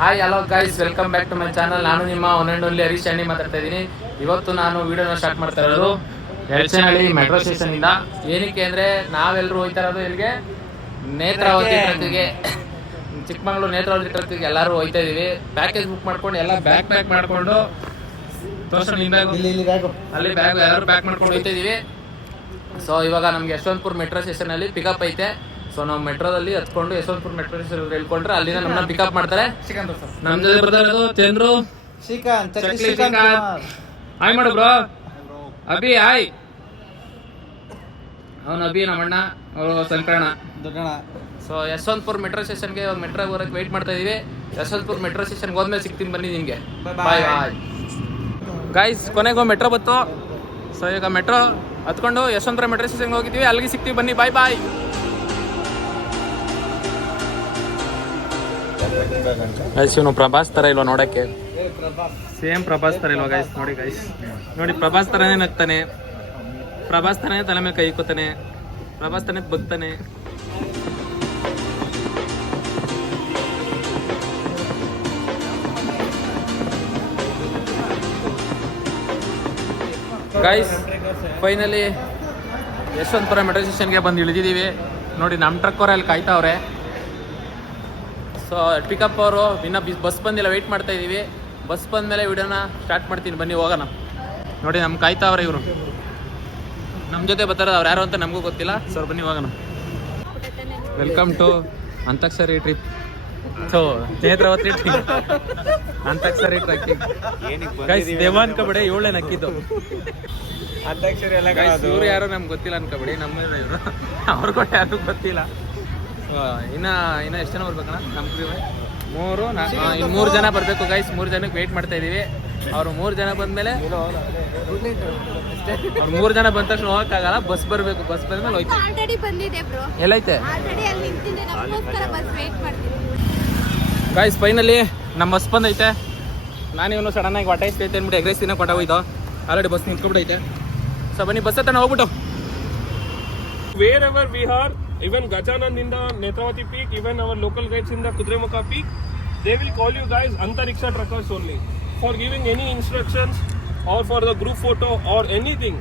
Hi hello guys, welcome back to my channel. ನಾನು ನಿಮ್ಮ one and only Harish ಅಣ್ಣಿ ಮಾತಾಡ್ತಾ ಇದ್ದೀನಿ. ಇವತ್ತು ನಾನು ವಿಡಿಯೋನ ಸ್ಟಾರ್ಟ್ ಮಾಡ್ತಾ ಇರೋದು ಎಲ್ಚನಹಳ್ಳಿ ಮೆಟ್ರೋ ಸ್ಟೇಷನ್ ಇಂದ. ಏನಕ್ಕೆ ಅಂದರೆ ನಾವೆಲ್ಲರೂ ಹೋಗ್ತಾ ಇರೋದು ಇಲ್ಲಿಗೆ ನೇತ್ರಾವತಿ ಟ್ರಕ್ಕಿಗೆ, ಚಿಕ್ಕಮಗಳೂರು ನೇತ್ರಾವತಿ ಟ್ರಕ್ಕಿಗೆ ಎಲ್ಲರೂ ಹೋಗ್ತಾ ಇದೀವಿ. ಪ್ಯಾಕೇಜ್ ಬುಕ್ ಮಾಡ್ಕೊಂಡು ಎಲ್ಲ ಬ್ಯಾಗ್ ಮಾಡ್ಕೊಂಡು ಅಲ್ಲಿ ಬ್ಯಾಗ್ ಎಲ್ಲರೂ ಪ್ಯಾಕ್ ಮಾಡ್ಕೊಂಡು ಹೋಗ್ತಾ ಇದೀವಿ. ಸೊ ಇವಾಗ ನಮ್ಗೆ ಯಶವಂತಪುರ ಮೆಟ್ರೋ ಸ್ಟೇಷನ್ ಅಲ್ಲಿ ಪಿಕಪ್ ಐತೆ. ಸೊ ನಾವು ಮೆಟ್ರೋದಲ್ಲಿ ಹತ್ಕೊಂಡು ಯಶವಂತಪುರ ಮೆಟ್ರೋ ಸ್ಟೇಷನ್ ಹೇಳ್ಕೊಂಡ್ರೆ ಅಲ್ಲಿಂದ ನಮ್ಮನ್ನ ಪಿಕಪ್ ಮಾಡ್ತಾರೆ. ನಮ್ಮ ಜೊತೆ ಬರ್ತಾ ಇರೋದು ಚಂದ್ರು, ಶ್ರೀಕಾಂತ್. ಹಾಯ್ ಮಾಡು ಬ್ರೋ. ಅಭಿ ಹಾಯ್. ಅವನು ಅಭಿ, ನಮ್ಮಣ್ಣ, ಅವರು ಸಂಕರಣ. ಸೊ ಯಶವಂತಪುರ ಮೆಟ್ರೋ ಸ್ಟೇಷನ್ಗೆ ಮೆಟ್ರೋ ಬರೋಕ್ಕೆ ವೆಯ್ಟ್ ಮಾಡ್ತಾ ಇದೀವಿ. ಯಶವಂತಪುರ ಮೆಟ್ರೋ ಸ್ಟೇಷನ್ಗೆ ಹೋದ್ಮೇಲೆ ಸಿಗ್ತೀನಿ, ಬನ್ನಿ ನಿಮಗೆ. ಬಾಯ್ ಬಾಯ್ ಗೈಸ್. ಕೊನೆಗೂ ಮೆಟ್ರೋ ಬತ್ತು. ಸೊ ಈಗ ಮೆಟ್ರೋ ಹತ್ಕೊಂಡು ಯಶವಂತಪುರ ಮೆಟ್ರೋ ಸ್ಟೇಷನ್ಗೆ ಹೋಗಿದ್ದೀವಿ, ಅಲ್ಲಿಗೆ ಸಿಗ್ತೀವಿ, ಬನ್ನಿ. ಬಾಯ್ ಬಾಯ್. ಗೈಸ್ ಇವನು ಪ್ರಭಾಸ್ ತರ ಇಲ್ವಾ ನೋಡಕ್ಕೆ? ಸೇಮ್ ಪ್ರಭಾಸ್ ತರ ಇಲ್ವಾ ಗೈಸ್? ನೋಡಿ ಗೈಸ್, ನೋಡಿ ಪ್ರಭಾಸ್ ತರನೇ ನಗ್ತಾನೆ, ಪ್ರಭಾಸ್ ತರನೇ ತಲೆ ಮೇಲೆ ಕೈ ಇಕ್ಕೋತಾನೆ, ಪ್ರಭಾಸ್ ತರನೇ ಬಗ್ತಾನೆ. ಗೈಸ್ ಫೈನಲಿ ಯಶವಂತಪುರ ಮೆಟ್ರೋ ಸ್ಟೇಷನ್ಗೆ ಬಂದು ಇಳಿದಿದ್ದೀವಿ. ನೋಡಿ ನಮ್ಮ ಟ್ರಕ್ ಅವರ ಅಲ್ಲಿ ಕಾಯ್ತಾವ್ರೆ. ಸೊ ಪಿಕಪ್ ಅವರು ಇನ್ನೂ ಬಸ್ ಬಂದಿಲ್ಲ, ವೆಯ್ಟ್ ಮಾಡ್ತಾ ಇದ್ದೀವಿ. ಬಸ್ ಬಂದಮೇಲೆ ವಿಡಿಯೋನ ಸ್ಟಾರ್ಟ್ ಮಾಡ್ತೀನಿ, ಬನ್ನಿ ಹೋಗೋಣ. ನೋಡಿ ನಮ್ಮ ಕಾಯ್ತಾವ್ರೆ ಇವರು, ನಮ್ಮ ಜೊತೆ ಬರ್ತಾರೆ. ಅವ್ರು ಯಾರು ಅಂತ ನಮಗೂ ಗೊತ್ತಿಲ್ಲ. ಸೊ ಬನ್ನಿ ಹೋಗೋಣ. Welcome to Antakshari trip. So Netravati trip, Antakshari trekking. ದೇವಾನ್ ಕಬಡ್ಡಿ 7 ನಕ್ಕಿದ್ದು ಅಂತಾಕ್ಷರಿ ಎಲ್ಲ. ಇವ್ರು ಯಾರೋ ನಮ್ಗೆ ಗೊತ್ತಿಲ್ಲ ಅನ್ಕೋಬೇಡಿ, ನಮ್ಮ ಇವರು ಅವ್ರು ಕೂಡ ಯಾರು ಗೊತ್ತಿಲ್ಲ. ಇನ್ನ ಎಷ್ಟು ಜನ ಬರ್ಬೇಕಣ್ಣ? ನಮ್ಮ ಇನ್ನು 3 ಜನ ಬರಬೇಕು ಗೈಸ್. 3 ಜನಕ್ಕೆ ವೆಯ್ಟ್ ಮಾಡ್ತಾ ಇದ್ದೀವಿ. ಅವರು 3 ಜನ ಬಂದಮೇಲೆ, ಅವ್ರು 3 ಜನ ಬಂದ ತಕ್ಷಣ ಹೋಗಕ್ಕಾಗಲ್ಲ, ಬಸ್ ಬರಬೇಕು. ಬಸ್ ಬಂದ್ಮೇಲೆ ಹೋಯ್ತು. ಎಲ್ಲೈತೆ ಗೈಸ್? ಫೈನಲಿ ನಮ್ಮ ಬಸ್ ಬಂದೈತೆ. ನಾನು ಇವನು ಸಡನ್ ಆಗಿ ಹೊಟ್ಟೈಸ್ತೈತೆ ಅಂದ್ಬಿಟ್ಟು ಎಗ್ರೈಸ್ ತಿನ್ನೋ ಕೊಟ್ಟ ಹೋಯ್ತು. ಆಲ್ರೆಡಿ ಬಸ್ ನಿಂತ್ಕೊಂಡ್ಬಿಟ್ಟೈತೆ. ಸೊ ಬನ್ನಿ ಬಸ್ ಹತ್ರ ಹೋಗ್ಬಿಟ್ಟು. Wherever we are, even Gajanan in the Netravati peak, even our local guides in the Kudremukha peak, they will call you guys Antariksha truckers only for giving any instructions or for the group photo or anything.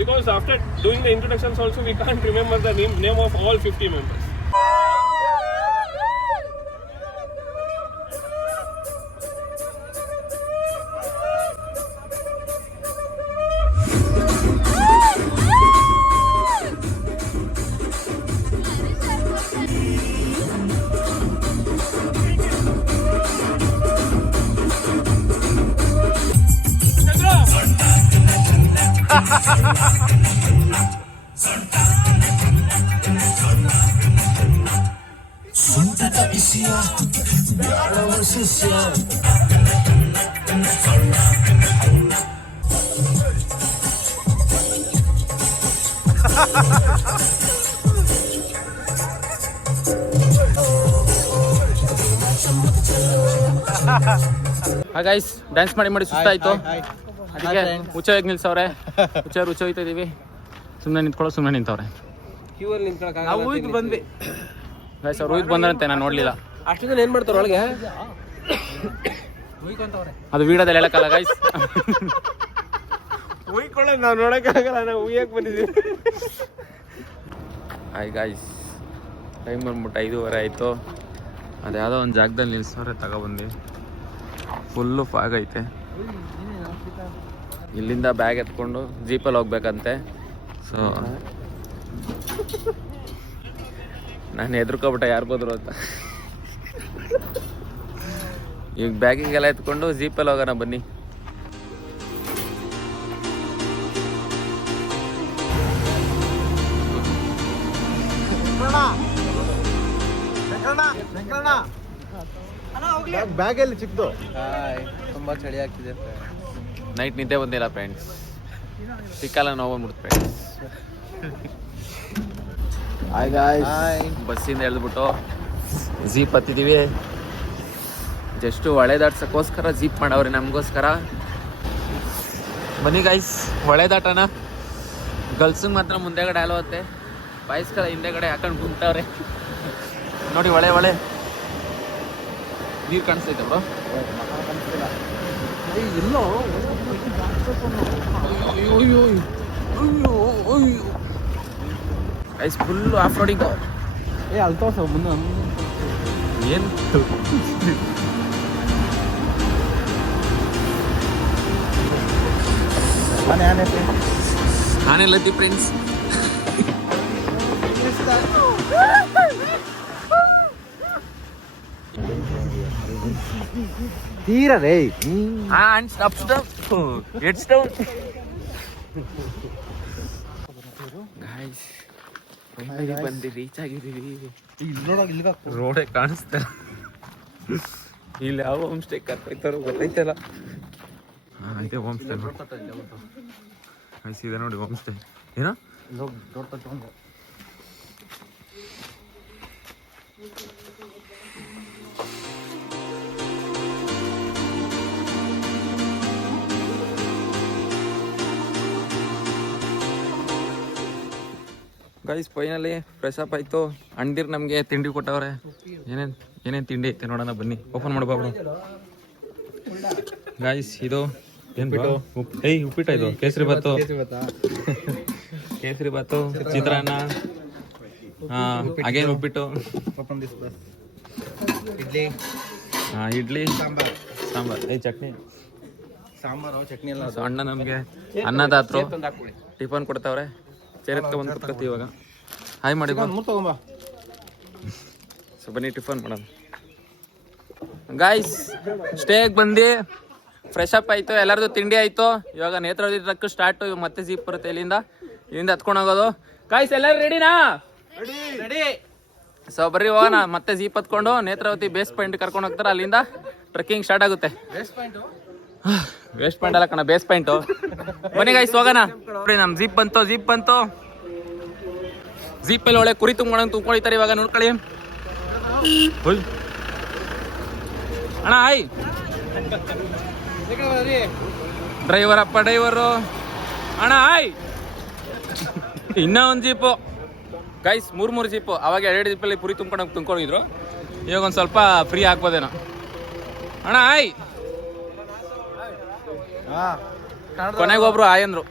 Because after doing the introductions also, we can't remember the name of all 50 members. Guys dance ಮಾಡಿ ಸುಸ್ತಾಯ್ತು, ಅದಕ್ಕೆ ಹುಚ್ಚವಾಗಿ ನಿಲ್ಸವ್ರೆ. ಹುಚ್ಚ ಹೋಯ್ತಾ ಇದೀವಿ. ಸುಮ್ಮನೆ ನಿಂತ್ಕೊಳ್ಳೋ, ಸುಮ್ಮನೆ ನಿಂತವ್ರೆ. ಬಂದ್ವಿ guys ಅವ್ರು ಹೋಯ್ತು ಬಂದ್ರಂತೆ, ನಾನು ನೋಡ್ಲಿಲ್ಲ. ಅಷ್ಟು ಜನ ಏನ್ ಮಾಡ್ತಾರ ಒಳಗೆ? ಅದು ವಿಡಿಯೋದಲ್ಲಿ ಹೇಳಕ್ಕಲ್ಲ ಗೈಸ್. ಉಯ್ಕೊಳ್ಳೋದು ನಾವು ನೋಡಕ್ಕಾಗಲ್ಲ, ನಾವು ಉಯ್ಯಕ್ ಬಂದಿದ್ದೀವಿ. ಹಾಯ್ ಗೈಸ್, ಟೈಮ್ ಬಂದ್ಬಿಟ್ಟು 5:30 ಆಯಿತು. ಅದು ಯಾವುದೋ ಒಂದು ಜಾಗದಲ್ಲಿ ನಿಲ್ಸವ್ರೆ, ತಗೊಬಂದು. ಫುಲ್ಲು ಫಾಗ್ ಐತೆ. ಇಲ್ಲಿಂದ ಬ್ಯಾಗ್ ಎತ್ಕೊಂಡು ಜೀಪಲ್ಲಿ ಹೋಗ್ಬೇಕಂತೆ. ಸೊ ನಾನು ಹೆದರ್ಕೊಬಿಟ್ಟೆ ಯಾರು ಹೋದ್ರು ಅಂತ. ಈಗ ಬ್ಯಾಗಿಗೆಲ್ಲ ಎತ್ಕೊಂಡು ಜೀಪಲ್ಲಿ ಹೋಗೋಣ, ಬನ್ನಿ. ಬ್ಯಾಗ್ ಎಲ್ಲಿ ಚಿಕ್ಕದು? ತುಂಬಾ ಚಳಿ ಆಗ್ತಿದೆ. ನೈಟ್ ನಿದ್ದೆ ಬಂದಿಲ್ಲ ಫ್ರೆಂಡ್ಸ್, ಸಿಕ್ಕಲ್ಲ ನೋವು ಬಂದ್ಬಿಡ್ತು ಫ್ರೆಂಡ್ಸ್. ಬಸ್ಸಿಂದ ಎಳ್ದ್ಬಿಟ್ಟು ಜೀಪ್ ಹತ್ತಿದ್ದೀವಿ. ಜಸ್ಟು ಹೊಳೆ ದಾಟ್ಸೋಕ್ಕೋಸ್ಕರ ಜೀಪ್ ಮಾಡವ್ರೆ ನಮಗೋಸ್ಕರ. ಬನ್ನಿ ಗೈಸ್, ಹೊಳೆ ದಾಟನ. ಗರ್ಲ್ಸಿಗೆ ಮಾತ್ರ ಮುಂದೆಗಡೆ ಅಲೋತ್ತೆ, ಬಾಯ್ಸ್ಗಳ ಹಿಂದೆಗಡೆ ಹಾಕೊಂಡು ಕುಂತವ್ರೆ. ನೋಡಿ ಹೊಳೆ ಹೊಳೆ ನೀರು ಕಾಣಿಸ್ತೈತೆ bro. Guys full off roading. ಅಲ್ಲಿ ತೋರ್ಸ ಮುಂದೆ ಏನು ನಾನೆಲ್ಲತ್ತಿ ಫ್ರೆಂಡ್ಸ್. ತೀರ ರೇ and stop it's down guys ಬಂದು ರೀಚ್ ಆಗಿದ್ದೀವಿ. ರೋಡೇ ಕಾಣಿಸ್ತಾ ಇಲ್ಲಿ ಯಾವ ಹೋಮ್ ಸ್ಟೇ ಕರ್ಕೊಯ್ತಾರೋ ಗೊತ್ತೈತಲ್ಲ. ಹಾಂ ಇದೆ ಹೋಮ್ ಸ್ಟೇ ಇದೆ ನೋಡಿ ಹೋಮ್ ಸ್ಟೇ. ಏನೋ ಗೈಸ್ ಫೈನಲಿ ಫ್ರೆಶ್ ಅಪ್ ಆಯಿತು. ಅಣ್ದಿರ್ ನಮಗೆ ತಿಂಡಿ ಕೊಟ್ಟವ್ರೆ. ಏನೇನು ತಿಂಡಿ ಐತೆ ನೋಡೋಣ ಬನ್ನಿ. ಓಪನ್ ಮಾಡ್ಬಾರ್ದು ಗೈಸ್. ಇದು ಏನು ಉಪ್ಪಿಟ್ಟು ಇದು ಕೇಸರಿ ಬಾತು ಚಿತ್ರಾನ್ನ, ಹಾಗೇನು ಉಪ್ಪಿಟ್ಟು, ಇಡ್ಲಿ ಸಾಂಬಾರ್ ಚಟ್ನಿ ಎಲ್ಲ ಸೊ ಅಣ್ಣ ನಮಗೆ ಅನ್ನದಾತ್ರು ಟಿಫನ್ ಕೊಡ್ತಾವ್ರೆ. ಚೇರತ್ಕ ಬಂದು ಕುತ್ಕೊತೀವಿ ಇವಾಗ. ಹಾಯ್ ಮಾಡಿ ತಗೊಂಬ. ಸೊ ಬನ್ನಿ ಟಿಫನ್ ಮಾಡೋಣ. ಗಾಯ್ಸ್ ಸ್ಟೇಗೆ ಬಂದು ಫ್ರೆಶ್ ಅಪ್ ಆಯಿತು, ಎಲ್ಲರದು ತಿಂಡಿ ಆಯಿತು. ಇವಾಗ ನೇತ್ರಾವತಿ ಟ್ರಕ್ ಸ್ಟಾರ್ಟು. ಮತ್ತೆ ಜೀಪ್ ಬರುತ್ತೆ ಇಲ್ಲಿಂದ ಹತ್ಕೊಂಡು ಹೋಗೋದು. ಗಾಯ್ಸ್ ಎಲ್ಲರೂ ರೆಡಿನಾ? ರೆಡಿ. ಸೊ ಬರ್ರಿ ಹೋಗೋಣ. ಮತ್ತೆ ಜೀಪ್ ಹತ್ಕೊಂಡು ನೇತ್ರಾವತಿ ಬೇಸ್ ಪಾಯಿಂಟ್ ಕರ್ಕೊಂಡು ಹೋಗ್ತಾರೆ. ಅಲ್ಲಿಂದ ಟ್ರೆಕ್ಕಿಂಗ್ ಸ್ಟಾರ್ಟ್ ಆಗುತ್ತೆ. ವೇಸ್ಟ್ ಪಾಯಿಂಟ್ ಅಲ್ಲ ಕಣ, ಬೇಸ್ ಪಾಯಿಂಟು. ಬನ್ನಿ ಗೈಸ್ ಹೋಗೋಣ. ನಮ್ ಜೀಪ್ ಬಂತು. ಜೀಪಲ್ಲಿ ಒಳ್ಳೆ ಕುರಿ ತುಂಬ್ಕೊಳಿತಾರೆ ಇವಾಗ. ನೋಡ್ಕೊಳ್ಳಿ ಅಣ್ಣ. ಹಾಯ್ ಡ್ರೈವರ್ ಅಪ್ಪ ಡ್ರೈವರು ಅಣ್ಣ. ಹಾಯ್ ಇನ್ನೂ ಒಂದು ಜೀಪು ಗೈಸ್. ಮೂರು ಜೀಪು. ಅವಾಗ 2 ಜೀಪಲ್ಲಿ ಕುರಿ ತುಂಬ್ಕೊಂಡಿದ್ರು. ಇವಾಗ ಒಂದು ಸ್ವಲ್ಪ ಫ್ರೀ ಆಗ್ಬೋದೇನೋ. ಅಣ್ಣ ಹಾಯ್. ಕೊನೆಗೆ ಒಬ್ರು ಆಯಂದ್ರು.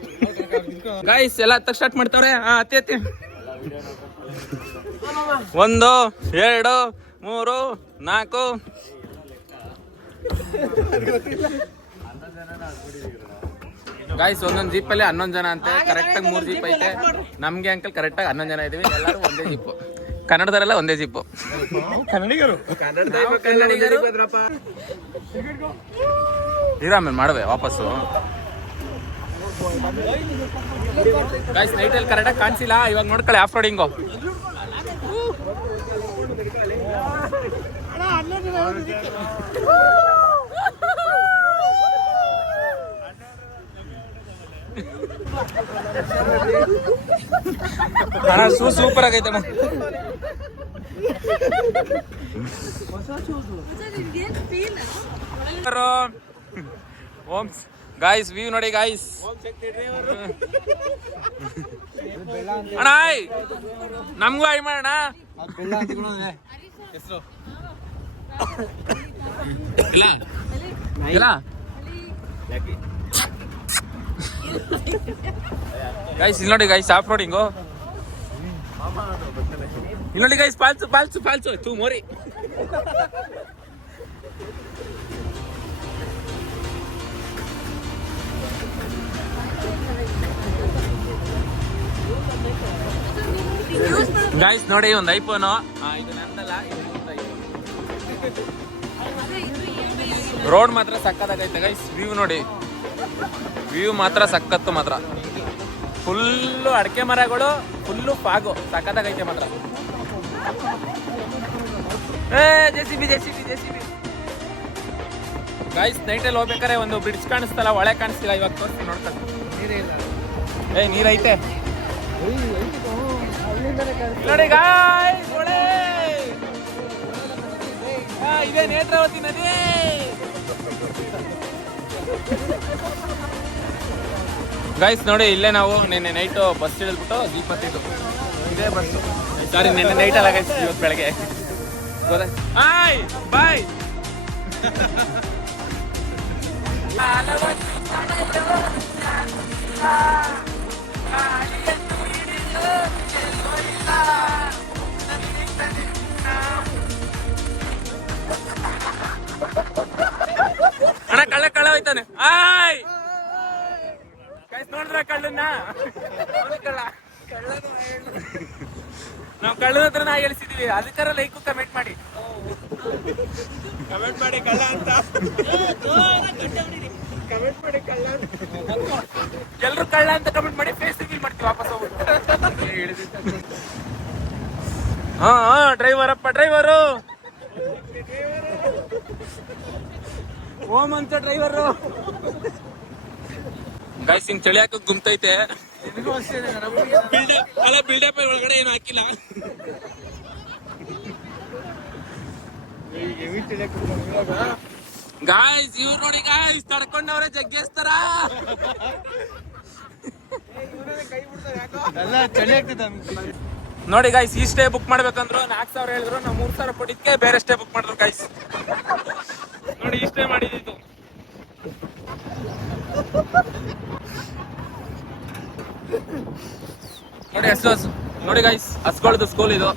ಗಾಯ್ಸ್ ಎಲ್ಲ ಹತ್ತಕ್ಕೆ ಸ್ಟಾರ್ಟ್ ಮಾಡ್ತಾವ್ರೆ. ಅತಿ 1 2 3 4 ಗಾಯ್ಸ್. ಒಂದೊಂದು ಜೀಪಲ್ಲಿ 11 ಜನ ಅಂತೆ. ಕರೆಕ್ಟಾಗಿ 3 ಜೀಪ್ ಐತೆ. ನಮ್ಗೆ ಅಂಕಲ್ ಕರೆಕ್ಟಾಗಿ 11 ಜನ ಇದೀವಿ. ಎಲ್ಲರೂ ಒಂದೇ ಜೀಪು. ಕನ್ನಡದವರೆಲ್ಲ ಒಂದೇ ಜೀಪು. ಕನ್ನಡಿಗರು ಆಮೇಲೆ ಮಾಡುವೆ ವಾಪಸ್ಸು. ಗೈಸ್ ನೈಟಲ್ಲಿ ಕರೆಕ್ಟಾಗಿ ಕಾಣಿಸಿಲ್ಲ. ಇವಾಗ ನೋಡ್ಕೊಳ್ಳಿ ಆಫ್ ರೋಡಿಂಗು. ಸೂಪರ್ ಆಗೈತೆ. ಓಮ್ಸ್ ಗಾಯ್ಸ್ ವ್ಯೂ ನೋಡಿ ಗಾಯ್ಸ್. ಅಣ್ಣ ನಮಗೂ ಆಯ್ ಮಾಡೋಣ. ಗೈಸ್ ಇಲ್ಲಿ ನೋಡಿ ಗೈಸ್ ಆಫ್ ರೋಡಿಂಗು. ಇಲ್ಲಿ ನೋಡಿ ಗೈಸ್ ಪಾಲ್ಸು ತೂ ಮೋರಿ. ಗೈಸ್ ನೋಡಿ ಒಂದು ಐಫೋನು. ಇದು ನಂದಲ್ಲ, ರೋಡ್ ಮಾತ್ರ ಸಕ್ಕತ್ತಾಗೈತೆ ಗೈಸ್. ವ್ಯೂ ನೋಡಿ, ವ್ಯೂ ಮಾತ್ರ ಸಕ್ಕತ್ತು ಮಾತ್ರ. ಫುಲ್ಲು ಅಡಿಕೆ ಮರಗಳು, ಫುಲ್ಲು ಫಾಗು, ಸಕ್ಕತ್ತಾಗೈತೆ ಮಾತ್ರ. ಜೆಸಿಬಿ ಗೈಸ್ ನೈಟಲ್ಲಿ ಹೋಗ್ಬೇಕಾರೆ ಒಂದು ಬ್ರಿಡ್ಜ್ ಕಾಣಿಸ್ತಲ್ಲ, ಹೊಳೆ ಕಾಣಿಸ್ತಿಲ್ಲ. ಇವಾಗ ತೋರಿಸ್ತೀನಿ ನೋಡ್ತಾರೆ. ನೀರೈತೆ ನೋಡಿ ಗಾಯ್ಸ್. ಹೊಳೆ ಇದೇ ನೇತ್ರಾವತಿ ನದಿ. ಗೈಸ್ ನೋಡಿ ಇಲ್ಲೇ ನಾವು ನಿನ್ನೆ ನೈಟು ಬಸ್ ಇಳಿದ್ಬಿಟ್ಟು ಜೀಪ್ ಹತ್ತಿದ್ದು. ಇದೇ ಬಸ್ಸು. ಸಾರಿ ನಿನ್ನೆ ನೈಟ್ ಅಲ್ಲ ಗೈಸ್, ಇವತ್ತು ಬೆಳಗ್ಗೆ. Hi bye. ಅಣ್ಣ ಕಳ್ಳ ಕಳ್ಳ ಹೋಯ್ತಾನೆ. ಆಯ್ ಗೈಸ್ ನೋಡಿದ್ರ ಕಳ್ಳನ್ನ ಕಳ್ಳ ನಾವು ಕಳ್ಳನ ಹತ್ರ ನಾ ಹೇಳಿಸಿದೀವಿ. ಅದಕ್ಕಾರ ಲೈಕ್ ಕಮೆಂಟ್ ಮಾಡಿ ಕಳ್ಳ ಅಂತ ಕಮೆಂಟ್ ಮಾಡಿ ಕಳ್ಳ ಎಲ್ರು ಕಳ್ಳ ಅಂತ ಕಮೆಂಟ್ ಮಾಡಿ ಫೇಸ್ ರಿವೀಲ್ ಮಾಡ್ತೀವಿ ವಾಪಸ್ ಹೋಗ್ಬಿಟ್ಟು. ಹಾ ಡ್ರೈವರ್ ಅಪ್ಪ ಡ್ರೈವರು ಓಮ್ ಅಂತ ಡ್ರೈವರು. ಗೈಸ್ ಹಿಂಗ್ ಚಳಿ ಹಾಕಕ್ ಗುಮ್ತೈತೆ. ಬಿಲ್ಡಪ್ ಒಳಗಡೆ ಏನು ಹಾಕಿಲ್ಲ. ಗಾಯ್ಸ್ ಇವ್ರು ನೋಡಿ ಗಾಯ್ಸ್ ತಡ್ಕೊಂಡವ್ರೆ ಜಗ್ಗೇಸ್ತಾರ. ನೋಡಿ ಗಾಯ್ಸ್ ಈ ಸ್ಟೇ ಬುಕ್ ಮಾಡ್ಬೇಕಂದ್ರು 4,000 ಹೇಳಿದ್ರು. ನಾವು 3,000 ಕೊಟ್ಟಿದ್ಕೆ ಬೇರೆ ಸ್ಟೇ ಬುಕ್ ಮಾಡಿದ್ರು ಗಾಯ್ಸ್. ನೋಡಿ ಈ ಸ್ಟೇ ಮಾಡಿದ್ದು. ನೋಡಿ ಹಸು ನೋಡಿ ಗೈಸ್ ಹಸ್ಕೊಳ್ದು ಸ್ಕೂಲ್ ಇದು.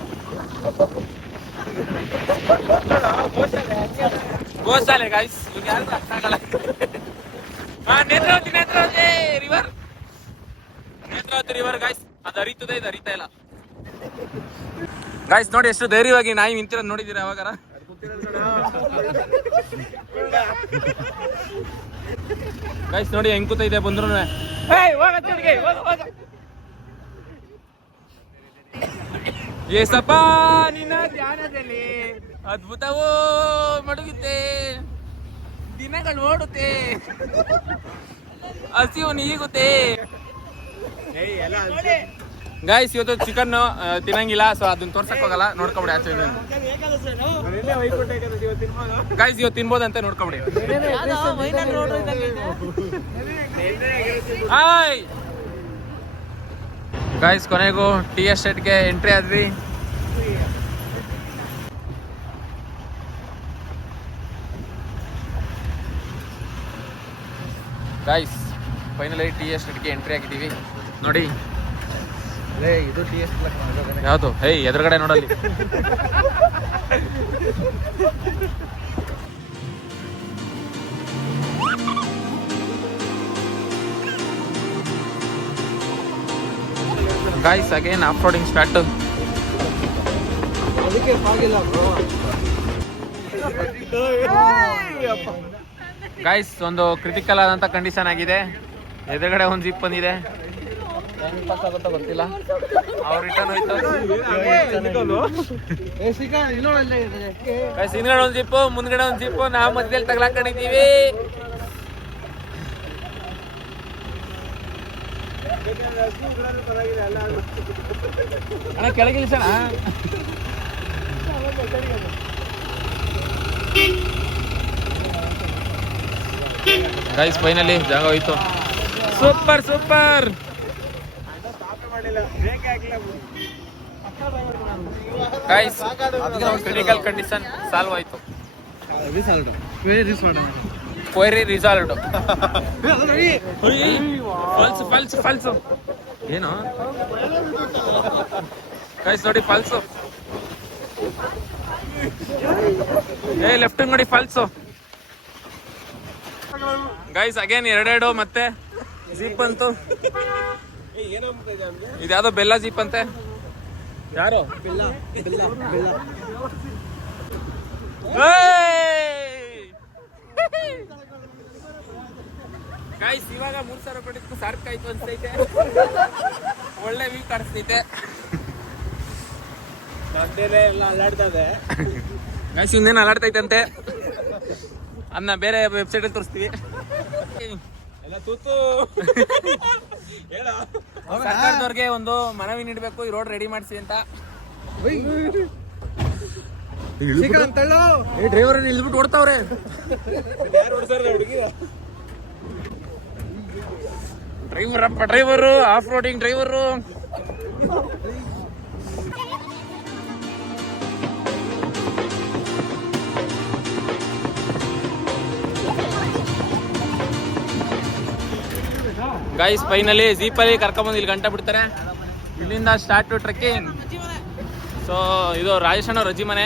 ಗೋಶಾಲೆ guys. Netravati Netravati river Netravati river guys. ಅದು ಹರಿತದೆ ಇದು ಹರಿತಾ ಇಲ್ಲ ಗೈಸ್. ನೋಡಿ ಎಷ್ಟು ಧೈರ್ಯವಾಗಿ ನಾಯಿ ನಿಂತಿರೋದು ನೋಡಿದೀರ ಯಾವಾಗಾರ? ಗೈಸ್ ನೋಡಿ ಹೆಂಗ್ ಕೂತ ಇದೆ ಬಂದ್ರು. ಏಸಪ್ಪ ನಿನ್ನ ಧ್ಯಾನದಲ್ಲಿ ಅದ್ಭುತವೋ ಮಡಗುತ್ತೆ, ದಿನಗಳು ಓಡುತ್ತೆ, ಹಸಿವು ನೀಗುತ್ತೆ. ಗೈಸ್ ಇವತ್ತು ಚಿಕನ್ ತಿನ್ನಂಗಿಲ್ಲ, ಸೊ ಅದನ್ನ ತೋರ್ಸಕ್ ಹೋಗಲ್ಲ. ನೋಡ್ಕೊಬಿಡಿ ಆಚೆ ಗೈಸ್ ಇವತ್ತು ತಿನ್ಬೋದಂತ ನೋಡ್ಕೊಬಿಡಿ. ಹಾಯ್ ಗೈಸ್ ಕೊನೆಗೂ ಟೀ ಎಸ್ಟೇಟ್ಗೆ ಎಂಟ್ರಿ ಆದ್ವಿ. ಗೈಸ್ ಫೈನಲಿ ಟೀ ಎಸ್ಟೇಟ್ಗೆ ಎಂಟ್ರಿ ಆಗಿದ್ದೀವಿ. ನೋಡಿ ಇದು ಟೀ ಎಸ್ಟೇಟ್ ಯಾವುದು? ಹೇ ಎದುರುಗಡೆ ನೋಡಲ್ಲಿ. Guys again off roading start. Guys ಒಂದು ಕ್ರಿಟಿಕಲ್ ಆದಂತ ಕಂಡೀಷನ್ ಆಗಿದೆ. ಎದುರುಗಡೆ ಒಂದು ಜೀಪ್ ಬಂದಿದೆ, ಹೆಂಗ್ ಪಾಸ್ ಆಗುತ್ತೋ ಗೊತ್ತಿಲ್ಲ. ಅವ್ರು ರಿಟರ್ನ್ ಹೋಯ್ತು. ಗೈಸ್ ಹಿಂದ್ಗಡೆ ಒಂದು ಜೀಪು ಮುಂದ್ಗಡೆ ಒಂದು ಜೀಪು, ನಾವು ಮಧ್ಯದಲ್ಲಿ ತಗ್ಲಾಕೊಂಡಿದ್ದೀವಿ. ಅಣ್ಣ ಕೆಳಗಿಳಿಸೋಣ. ಗೈಸ್ ಫೈನಲಿ ಜಾಗ ಹೋಯ್ತು. Super super guys critical condition solve ಆಯ್ತು. Query resolve. Falls falls falls ಏನು ಗೈಸ್ ನೋಡಿ ಫಾಲ್ಸು. ಏ ಲೆಫ್ಟ್ ನೋಡಿ ಫಾಲ್ಸು. ಗೈಸ್ ಅಗೇನ್ ಎರಡೆರಡು ಮತ್ತೆ ಜೀಪ್ ಅಂತು. ಇದ್ಯಾವುದೋ ಬೆಲ್ಲ ಜೀಪ್ ಅಂತೆ. ಯಾರು ಗೈಸ್ ಇವಾಗ 3,000 ಕೊಟ್ಟಿದ್ದು ಸಾರ್ಕ್ ಆಯ್ತು ಅನ್ಸೈತೆ. ಒಳ್ಳೆ ವ್ಯೂ ಕಾಣಿಸ್ತೈತೆ. ಗೈಸ್ ಇನ್ನೇನು ಅಲಾಡ್ತೈತಂತೆ, ಅದನ್ನ ಬೇರೆ ವೆಬ್ಸೈಟ್ ಅಲ್ಲಿ ತೋರಿಸ್ತೀವಿ. ಸರ್ಕಾರದವ್ರಿಗೆ ಒಂದು ಮನವಿ ನೀಡಬೇಕು, ಈ ರೋಡ್ ರೆಡಿ ಮಾಡಿಸಿ ಅಂತ. ಡ್ರೈವರ್ ಇಳಿದ್ಬಿಟ್ಟು ಓಡ್ತಾವ್ರೆ. ಡ್ರೈವರ್ ಅಪ್ಪ driver, off roading driver. Guys finally ಜೀಪಲ್ಲಿ ಕರ್ಕೊಂಬಂದು ಇಲ್ಲಿ ಗಂಟೆ ಬಿಡ್ತಾರೆ. ಇಲ್ಲಿಂದ ಸ್ಟಾರ್ಟ್ ಟು ಟ್ರೆಕ್ಕಿಂಗ್. ಸೊ ಇದು ರಾಜೇಶ್ ಅಣ್ಣ ರಜ್ಜಿ ಮನೆ,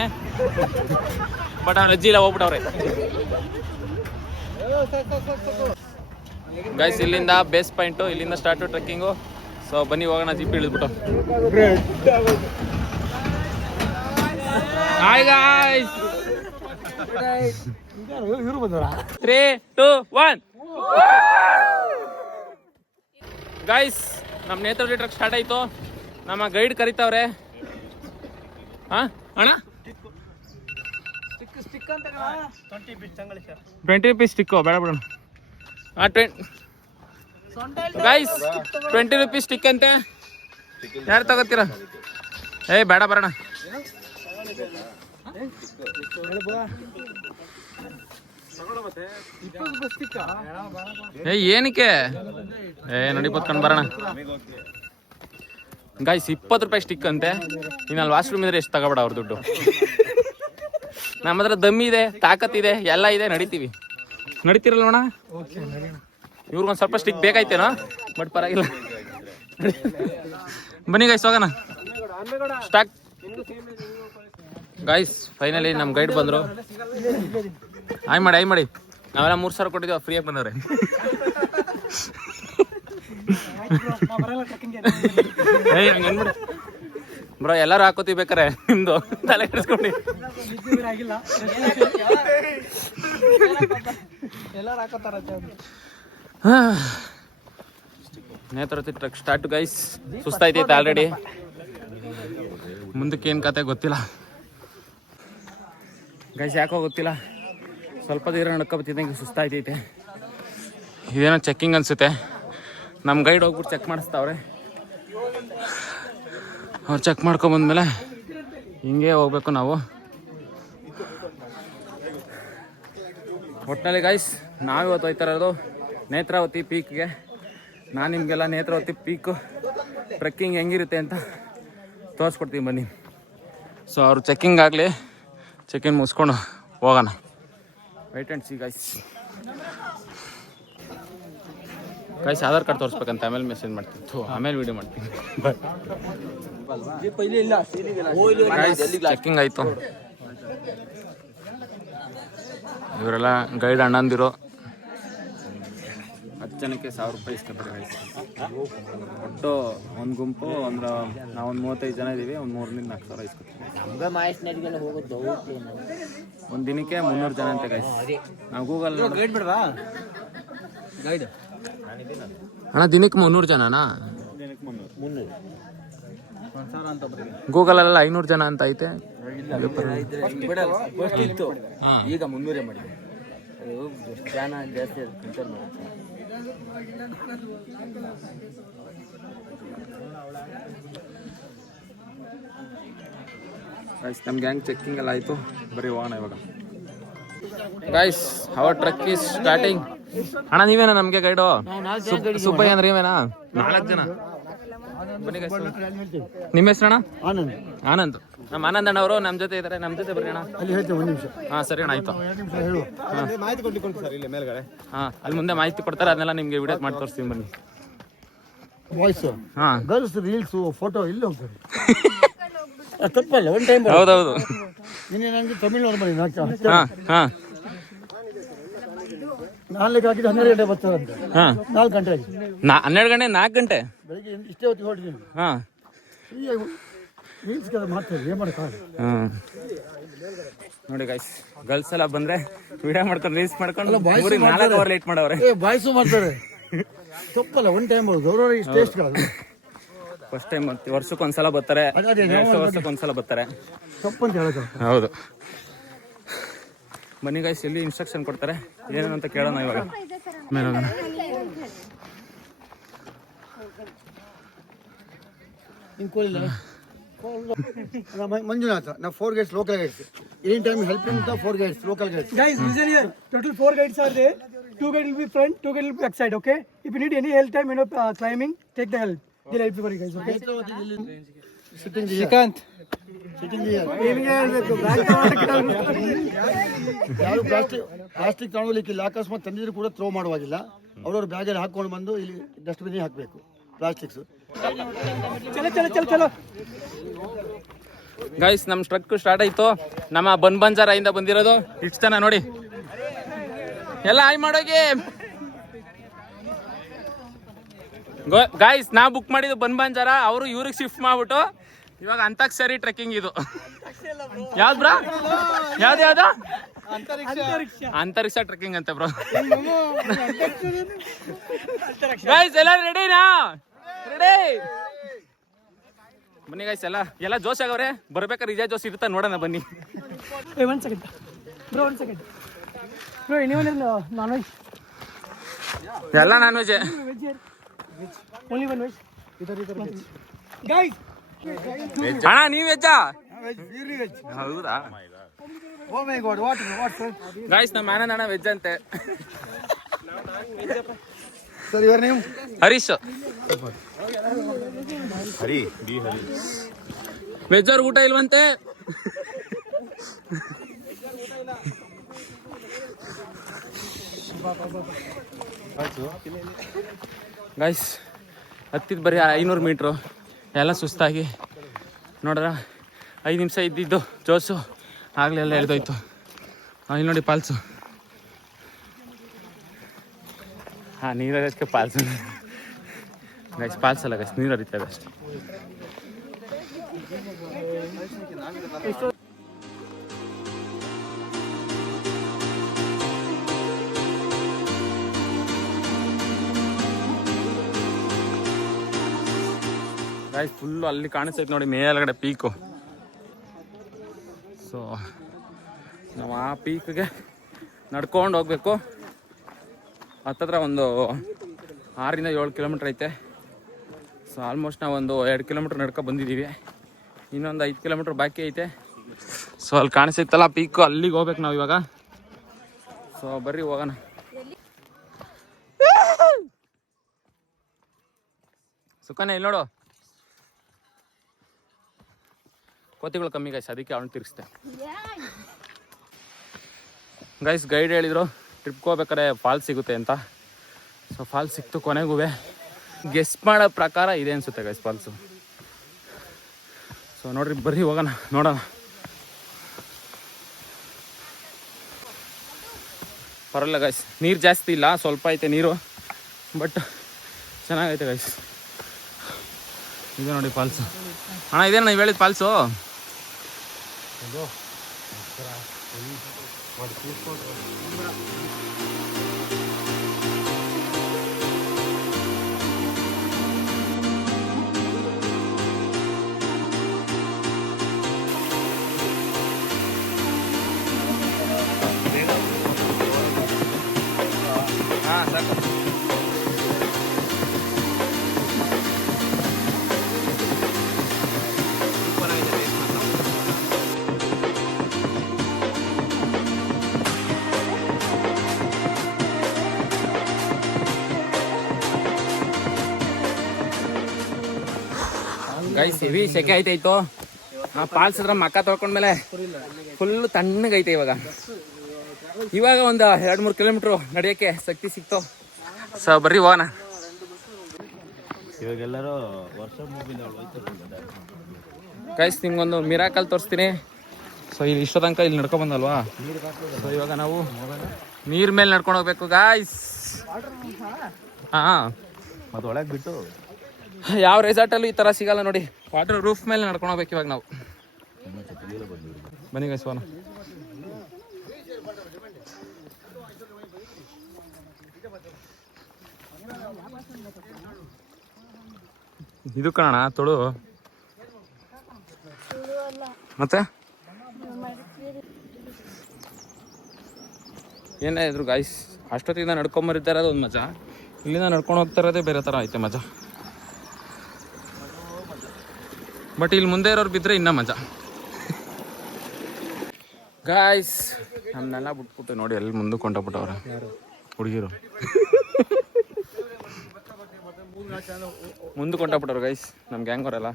ಬಟ್ ಅವ್ನು ರಜ್ಜಿ ಇಲ್ಲ, ಹೋಗ್ಬಿಟ್ಟವ್ರೆ. ಗೈಸ್ ಇಲ್ಲಿಂದ ಬೇಸ್ ಪಾಯಿಂಟು, ಇಲ್ಲಿಂದ ಸ್ಟಾರ್ಟ್ ಟು ಟ್ರೆಕ್ಕಿಂಗು. ಸೊ ಬನ್ನಿ ಹೋಗೋಣ ಜೀಪ್ ಇಳಿದ್ಬಿಟ್ಟು. ಹಾಯ್ ಗಾಯ್ಸ್, 3, 2, 1 ಗೈಸ್ ನಮ್ಮ ನೇತ್ರಾವತಿ ಟ್ರಕ್ ಸ್ಟಾರ್ಟ್ ಆಯ್ತು. ನಮ್ಮ ಗೈಡ್ ಕರಿತಾವ್ರೆ. ಹಾ ಅಣ್ಣ 20 ರೂಪೀಸ್ ಸ್ಟಿಕ್ಕು ಬೇಡ ಬಿಡೋಣ. ಗೈಸ್ 20 ರೂಪೀಸ್ ಸ್ಟಿಕ್ ಅಂತೆ, ಯಾರು ತಗೋತೀರಾ? ಬೇಡ ಬರೋಣ. ಏನಕ್ಕೆ ನೋಡಿ ಬತ್ಕೊಂಡು ಬರೋಣ. ಗೈಸ್ 20 ರೂಪಾಯಿ ಸ್ಟಿಕ್ ಅಂತೆ. ಇನ್ನಲ್ಲಿ ವಾಶ್ರೂಮ್ ಇದ್ರೆ ಎಷ್ಟು ತಗೋಬೇಡ ಅವ್ರ ದುಡ್ಡು. ನಮ್ಮ ಹತ್ರ ದಮ್ಮಿ ಇದೆ, ತಾಕತ್ತಿದೆ, ಎಲ್ಲ ಇದೆ, ನಡಿತೀವಿ. ನಡಿತೀರಲ್ವಣ? ಇವ್ರಿಗೊಂದು ಸ್ವಲ್ಪ ಸ್ಟಿಕ್ ಬೇಕಾಯ್ತೇನೋ, ಬಟ್ ಪರವಾಗಿಲ್ಲ. ಬನ್ನಿ ಗೈಸ್ ಹೋಗೋಣ. ಸ್ಟಾಕ್ ಗೈಸ್ ಫೈನಲಿ ನಮ್ಮ ಗೈಡ್ ಬಂದರು. ಆಯ್ ಮಾಡಿ ನಾವೆಲ್ಲ 3,000 ಕೊಟ್ಟಿದ್ದೀವಿ, ಫ್ರೀಯಾಗಿ ಬಂದವ್ರೆ. ಬ್ರೋ ಎಲ್ಲರೂ ಹಾಕೋತೀವಿ ಬೇಕಾರೆ, ನಿಮ್ದು ತಲೆ ಕೆಡಿಸ್ಕೊಂಡು. Netravati trek start guys. ಸುಸ್ತಾಯ್ತೈತೆ ಆಲ್ರೆಡಿ, ಮುಂದಕ್ಕೆ ಏನು ಕತೆ ಗೊತ್ತಿಲ್ಲ ಗೈಸ್, ಯಾಕೋ ಗೊತ್ತಿಲ್ಲ. ಸ್ವಲ್ಪ ದೂರ ನಡ್ಕೊಬತ್ತಿದ್ದಂಗೆ ಸುಸ್ತಾಯ್ತೈತೆ. ಇದೇನೋ ಚೆಕ್ಕಿಂಗ್ ಅನಿಸುತ್ತೆ. ನಮ್ಮ ಗೈಡ್ ಹೋಗ್ಬಿಟ್ಟು ಚೆಕ್ ಮಾಡಿಸ್ತಾವ್ರೆ. ಅವ್ರು ಚೆಕ್ ಮಾಡ್ಕೊಂಬಂದ್ಮೇಲೆ ಹಿಂಗೆ ಹೋಗ್ಬೇಕು ನಾವು. ಒಟ್ಟಿನಲ್ಲಿ ಗೈಸ್ ನಾವಿವತ್ತು ಹೋಗ್ತಾ ಇರೋದು ನೇತ್ರಾವತಿ ಪೀಕ್ಗೆ. ನಾನು ನಿಮಗೆಲ್ಲ ನೇತ್ರಾವತಿ ಪೀಕು ಟ್ರೆಕ್ಕಿಂಗ್ ಹೆಂಗಿರುತ್ತೆ ಅಂತ ತೋರಿಸ್ಕೊಡ್ತೀನಿ ಬನ್ನಿ. ಸೊ ಅವರು ಚೆಕ್ಕಿಂಗ್ ಆಗಲಿ, ಚೆಕ್ಕಿಂಗ್ ಮುಗಿಸ್ಕೊಂಡು ಹೋಗೋಣ. Wait and see guys. Aadhaar card ತೋರಿಸ್ಬೇಕಂತ ಆಮೇಲೆ ಮೆಸೇಜ್ ಮಾಡ್ತೀನಿ, ಆಮೇಲೆ ವಿಡಿಯೋ ಮಾಡ್ತೀನಿ. ಚೆಕ್ಕಿಂಗ್ ಆಯಿತು. ಇವರೆಲ್ಲ ಗೈಡ್ ಅಣ್ಣಂದಿರು. 10 ಜನಕ್ಕೆ 1,000 ರೂಪಾಯಿ ಇಸ್ಕೊತಾರೆ. ಒಟ್ಟು ಒಂದು ಗುಂಪು ಅಂದ್ರೆ ನಾವೊಂದು 35 ಜನ ಇದ್ದೀವಿ. ಒಂದು 3,000-4,000 ಇಸ್ಕೊತೀವಿ. ಒಂದು ದಿನಕ್ಕೆ 300 ಜನ ಅಂತ ಗೈಸ್. ನಾವು ಗೂಗಲ್ ಗೈಡ್ ಅಣ್ಣ ದಿನಕ್ಕೆ 300 ಜನನಾ? ಗೂಗಲಲ್ಲ 500 ಜನ ಅಂತ ಐತೆ. ಈಗ 300 ಮಾಡಿ ಜನ ಜಾಸ್ತಿ ನಮ್ಮ ಗ್ಯಾಂಗ್ ಚೆಕ್ಕಿಂಗ್ ಎಲ್ಲ ಆಯಿತು. ಬರೀ ಹೋಗೋಣ ಇವಾಗ. Guys our truck is starting. ಅಣ್ಣ ನೀವೇನಾ ನಮಗೆ ಗೈಡು? ಸುಬ್ಬಯ್ಯ ಅಂದ್ರೆ ನೀವೇನಾ? 4 ಜನ ಬನ್ನಿ ಗೈಸ್. ನಿಮ್ಮ ಹೆಸರು ಅಣ್ಣ? ಆನಂದ್. ನಮ್ಮ ಆನಂದ್ ಅಣ್ಣ ಅವರು ನಮ್ಮ ಜೊತೆ ಇದ್ದಾರೆ. ನಮ್ಮ ಜೊತೆ ಬರ್ರಿ ಅಣ್ಣ. ಹಾಂ ಸರಿ ಅಣ್ಣ ಆಯ್ತು. ಹಾಂ ಅಲ್ಲಿ ಮುಂದೆ ಮಾಹಿತಿ ಕೊಡ್ತಾರೆ, ಅದನ್ನೆಲ್ಲ ನಿಮಗೆ ವಿಡಿಯೋ ಮಾಡಿ ತೋರಿಸ್ತೀನಿ ಬನ್ನಿ. ವಾಯ್ಸ್ ಹಾಂ ಗರ್ಲ್ಸ್ ರೀಲ್ಸ್ ಫೋಟೋ ಇಲ್ಲಿ ಹೋಗ್ತಾರೆ. ತಪ್ಪಲ್ಲ, ಒನ್ ಟೈಮ್. ಹೌದೌದು. ನಿನ್ನೆ ನನಗೆ ತಮಿಳ್ನಾಡು ಬನ್ನಿ. ಹಾಂ ಹಾಂ 4 ಹಾಕಿದ್ದು 12 ಗಂಟೆ ಬರ್ತಾರಂತೆ. ಹಾಂ 4 ಗಂಟೆ ಆಗಿ 12 ಗಂಟೆ 4 ಗಂಟೆ ಬೆಳಿಗ್ಗೆ ಇಷ್ಟೇ ಹೊತ್ತಿಗೆ ಹೊರಟಿದ್ದೀನಿ. ಹಾಂ ರೀಲ್ಸ್ ಮಾಡ್ತಾರೆ, ಏನು ಮಾಡೋಕ್ಕಾಗಲ್ಲ. ಹಾಂ ನೋಡಿ ಗೈಸ್, ಗರ್ಲ್ಸ್ ಎಲ್ಲ ಬಂದ್ರೆ ವಿಡಿಯೋ ಮಾಡ್ಕೊಂಡು ರೀಲ್ಸ್ ಮಾಡ್ಕೊಂಡು 4 ಅವರ್ ಲೇಟ್ ಮಾಡವ್ರೆ. ಬಾಯ್ಸು ಮಾಡ್ತಾರೆ. ತಪ್ಪಲ್ಲ, ಒನ್ ಟೈಮ್ ಗೌರವ ಟೇಸ್ಟ್ಗಳು. ಫಸ್ಟ್ ಟೈಮ್ ವರ್ಷಕ್ಕೆ ಒಂದ್ಸಲ ಬರ್ತಾರೆ, ವರ್ಷಕ್ಕೆ ಒಂದ್ಸಲ ಬರ್ತಾರೆ. ತಪ್ಪಂತ ಹೇಳೋದು. ಹೌದು. ಬನ್ನಿ ಗೈಸ್, ಇಲ್ಲಿ ಇನ್ಸ್ಟ್ರಕ್ಷನ್ ಕೊಡ್ತಾರೆ ಏನೇನು ಅಂತ ಕೇಳೋಣ ಇವಾಗ. ಮೇಲೆ ಹೋಗೋಣ. ಮಂಜುನಾಥ, ನಾವು 4 guides, local guides. Any time helping the 4 guides, local guides. Guys, listen here. Total 4 guides are there. 2 guides will be front, 2 guides will be back side. Okay. If you need any help time, climbing, take the help. They'll help you, guys. Okay. Sitting here. Shrikant, sitting ನಿಮಗೆ ಹೇಳ್ಬೇಕು bag ಯಾರು plastic ತಗೊಳ್ಳಿಕ್ಕಿಲ್ಲ. ಅಕಸ್ಮಾತ್ ತಂದಿದ್ರು ಕೂಡ throw ಮಾಡುವಾಗಿಲ್ಲ. ಅವ್ರವ್ರ ಬ್ಯಾಗಲ್ಲಿ ಹಾಕೊಂಡು ಬಂದು ಇಲ್ಲಿ ಡಸ್ಟ್ಬಿನ್ಗೆ ಹಾಕಬೇಕು ಪ್ಲಾಸ್ಟಿಕ್ಸ್. ಚಲೋ ಚಲೋ ಚಲೋ ಚಲೋ. ಗೈಸ್ ನಮ್ಮ ಟ್ರಕ್ ಸ್ಟಾರ್ಟ್ ಆಯ್ತು. ನಮ್ಮ ಬನ್ಬಂಜಾರ ಇಂದ ಬಂದಿರೋದು ಇಷ್ಟು ಜನ ನೋಡಿ ಎಲ್ಲ ಆಯ್ ಮಾಡೋಗಿ. ಗಾಯ್ಸ್ ನಾ ಬುಕ್ ಮಾಡಿದ್ದು ಬನ್ಬಂಜಾರ, ಅವರು ಇವ್ರಿಗೆ ಶಿಫ್ಟ್ ಮಾಡ್ಬಿಟ್ಟು ಇವಾಗ ಅಂತಾಕ್ಷರಿ ಟ್ರೆಕ್ಕಿಂಗ್ ಇದು. ಯಾವ್ದು ಬ್ರಾ? ಯಾವ್ದು ಅಂತರಿಕ್ಷ ಟ್ರೆಕ್ಕಿಂಗ್ ಅಂತ ಬ್ರೋ. ಗೈಸ್ ಎಲ್ಲ ರೆಡಿನಾ? ರೆಡಿ ಬನ್ನಿ ಗೈಸ್. ಎಲ್ಲ ಜೋಶ್ ಆಗವ್ರೆ. ಬರ್ಬೇಕಾದ್ರೆ ಇಜಾ ಜೋಶ್ ಇರ್ತಾ ನೋಡೋಣ ಬನ್ನಿ. 1 second bro, 1 second bro. anyone non veg? ಎಲ್ಲ non veg. only one veg. guys ಅಣ್ಣ ನೀವ್ ವೆಜ್ಜಾ? ವೆಜ್. ಹೌದಾ? Oh my god, what sir? Guys ನಮ್ಮ ಆನಂದಣ್ಣ ವೆಜ್ ಅಂತೆ. ಸರ್ ಇವರ್ ನೇಮ್? ಹರೀಶ್. ವೆಜ್ ಅವ್ರ ಊಟ ಇಲ್ವಂತೆ. ಗೈಸ್ ಹತ್ತಿದ್ದು ಬರೀ 500 ಮೀಟ್ರು. ಎಲ್ಲ ಸುಸ್ತಾಗಿ ನೋಡ್ರ 5 ನಿಮಿಷ ಇದ್ದಿದ್ದು ಜೋಸು ಆಗಲೇ ಎಲ್ಲ ಎಳ್ದೋಯ್ತು. ಇಲ್ಲಿ ನೋಡಿ ಪಾಲ್ಸು. ಹಾಂ ನೀರಕ್ಕೆ ಪಾಲ್ಸು ಗೈಸ್. ಪಾಲ್ಸ್ ಅಲ್ಲ ಗೈಸ್, ನೀರು ಹರಿತವೆ ಅಷ್ಟೇ. ಗೈಸ್ ಫುಲ್ಲು ಅಲ್ಲಿ ಕಾಣಿಸ್ತೈತೆ ನೋಡಿ ಮೇಲ್ಗಡೆ ಪೀಕು. ಸೊ ನಾವು ಆ ಪೀಕ್ಗೆ ನಡ್ಕೊಂಡು ಹೋಗ್ಬೇಕು. ಹತ್ತತ್ರ ಒಂದು 6ರಿಂದ 7 ಕಿಲೋಮೀಟ್ರ್ ಐತೆ. ಸೊ ಆಲ್ಮೋಸ್ಟ್ ನಾವು ಒಂದು 2 ಕಿಲೋಮೀಟ್ರ್ ನಡ್ಕೊ ಬಂದಿದ್ದೀವಿ. ಇನ್ನೊಂದು 5 ಕಿಲೋಮೀಟ್ರ್ ಬಾಕಿ ಐತೆ. ಸೊ ಅಲ್ಲಿ ಕಾಣಿಸ್ತೈತಲ್ಲ ಪೀಕು, ಅಲ್ಲಿಗೆ ಹೋಗ್ಬೇಕು ನಾವು ಇವಾಗ. ಸೊ ಬರ್ರಿ ಹೋಗೋಣ. ಸುಖನೇ ಇಲ್ಲಿ ನೋಡು, ಕೋತಿಗಳು ಕಮ್ಮಿ ಗೈಸ್, ಅದಕ್ಕೆ ಅವನು ತಿರ್ಗಿಸ್ತೆ. ಗೈಸ್ ಗೈಡ್ ಹೇಳಿದ್ರು ಟ್ರಿಪ್ಗೆ ಹೋಗ್ಬೇಕಾದ್ರೆ ಫಾಲ್ಸ್ ಸಿಗುತ್ತೆ ಅಂತ. ಸೊ ಫಾಲ್ಸ್ ಸಿಕ್ತು ಕೊನೆಗೂ. ಗೆಸ್ ಮಾಡೋ ಪ್ರಕಾರ ಇದೆ ಅನಿಸುತ್ತೆ ಗೈಸ್ ಫಾಲ್ಸು. ಸೊ ನೋಡ್ರಿ ಬರ್ರಿ ಹೋಗೋಣ, ನೋಡೋಣ. ಪರವಾಗಿಲ್ಲ ಗೈಸ್, ನೀರು ಜಾಸ್ತಿ ಇಲ್ಲ, ಸ್ವಲ್ಪ ಐತೆ ನೀರು, ಬಟ್ ಚೆನ್ನಾಗೈತೆ ಗೈಸ್. ಇದೆ ನೋಡಿ ಫಾಲ್ಸು. ಅಣ್ಣ ಇದೇನು ನೀವು ಹೇಳಿದ ಫಾಲ್ಸು? ಹಾಂ ಸಾಕು. ಗೈಸ್ ಹೆವಿ ಸೆಕೆ ಐತಾಯ್ತು. ಆ ಫಾಲ್ಸ್ ಹತ್ರ ಮಕ್ಕ ತೊಳ್ಕೊಂಡ್ಮೇಲೆ ಫುಲ್ಲು ತಣ್ಣಗೈತೆ ಇವಾಗ ಒಂದು 2-3 ಕಿಲೋಮೀಟ್ರು ನಡೆಯೋಕ್ಕೆ ಶಕ್ತಿ ಸಿಕ್ತು. ಸೊ ಬರ್ರಿ ಹೋಗೋಣ. ಇವಾಗೆಲ್ಲರೂ ಗೈಸ್ ನಿಮ್ಗೊಂದು ಮಿರಾಕಲ್ ತೋರಿಸ್ತೀನಿ. ಸೊ ಇಲ್ಲಿ ಇಷ್ಟೋ ತನಕ ಇಲ್ಲಿ ನಡ್ಕೊ ಬಂದಲ್ವಾ, ಸೊ ಇವಾಗ ನಾವು ನೀರ್ ಮೇಲೆ ನಡ್ಕೊಂಡು ಹೋಗ್ಬೇಕು ಗಾಯ್ಸ್. ಹಾಂ ಮತ್ತೆ ಒಳಗೆ ಬಿಟ್ಟು ಯಾವ ರೆಸಾರ್ಟಲ್ಲೂ ಈ ಥರ ಸಿಗಲ್ಲ ನೋಡಿ. ವಾಟರ್ ರೂಫ್ ಮೇಲೆ ನಡ್ಕೊಂಡು ಹೋಗ್ಬೇಕು ಇವಾಗ ನಾವು. ಬನ್ನಿ ಗೈಸ್ ಹೋಗೋಣ. ಇದು ಕಾಣ ತೊಳು ಮತ್ತೆ ಏನೇ ಇದ್ರು ಗಾಯ್ಸ್, ಅಷ್ಟೊತ್ತಿಂದ ನಡ್ಕೊಂಬರಿದ್ದಾರೆ ಅದು ಒಂದು ಮಜಾ. ಇಲ್ಲಿಂದ ನಡ್ಕೊಂಡು ಹೋಗ್ತಾ ಇರೋದೇ ಬೇರೆ ಥರ ಐತೆ ಮಜಾ. ಬಟ್ ಇಲ್ಲಿ ಮುಂದೆ ಇರೋರು ಬಿದ್ದರೆ ಇನ್ನೂ ಮಜಾ. ಗಾಯ್ಸ್ ನಮ್ಮನ್ನೆಲ್ಲ ಬಿಟ್ಬಿಟ್ಟು ನೋಡಿ ಎಲ್ಲಿ ಮುಂದಕ್ಕೆ ಕೊಂಡೋಗ್ಬಿಟ್ಟವ್ರೆ ಹುಡುಗಿರು. ಮುಂದಕ್ಕೆ ಕೊಂಡೋಗ್ಬಿಟ್ಟವ್ರು ಗೈಸ್ ನಮ್ಮ ಗ್ಯಾಂಗ್ ಅವರೆಲ್ಲ.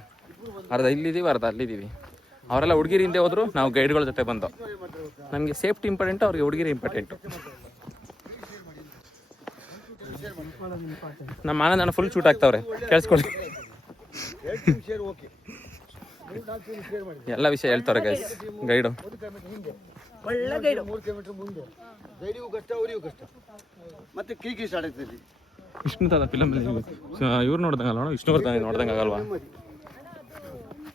ಅರ್ಧ ಇಲ್ಲಿದ್ದೀವಿ, ಅರ್ಧ ಅಲ್ಲಿದ್ದೀವಿ. ಅವರೆಲ್ಲ ಹುಡುಗಿರಿ ಹಿಂದೆ ಹೋದ್ರು, ನಾವು ಗೈಡ್ಗಳ ಜೊತೆ ಬಂದು. ನಮಗೆ ಸೇಫ್ಟಿ ಇಂಪಾರ್ಟೆಂಟು, ಅವ್ರಿಗೆ ಹುಡುಗಿರಿ ಇಂಪಾರ್ಟೆಂಟು. ನಮ್ಮ ಆನಂದನ ಫುಲ್ ಶೂಟ್ ಆಗ್ತಾವ್ರೆ, ಕೇಳಿಸ್ಕೊಳ್ಳಿ. ಎಲ್ಲ ವಿಷಯ ಹೇಳ್ತಾರೆ ಗೈಸ್ ಗೈಡು. ಒಳ್ಳೆ ಗೈಡು. 3 ಕಿಲೋಮೀಟರ್ ಮುಂದೆ ಗೈಡಿಗೂ ಕಷ್ಟ, ಅವರಿಗೂ ಕಷ್ಟ. ಮತ್ತೆ ಕೀಕಿ ಸ್ಟಾರ್ಟ್ ಆಗ್ತದೆ. ವಿಷ್ಣು ದಾದ ಫಿಲಮ್ ಇವ್ರು ನೋಡ್ದಂಗಲ್ಲ ಅಣ್ಣ, ವಿಷ್ಣುವರ್ಧನ್ ನೋಡ್ದಂಗೆ ಆಗಲ್ವಾ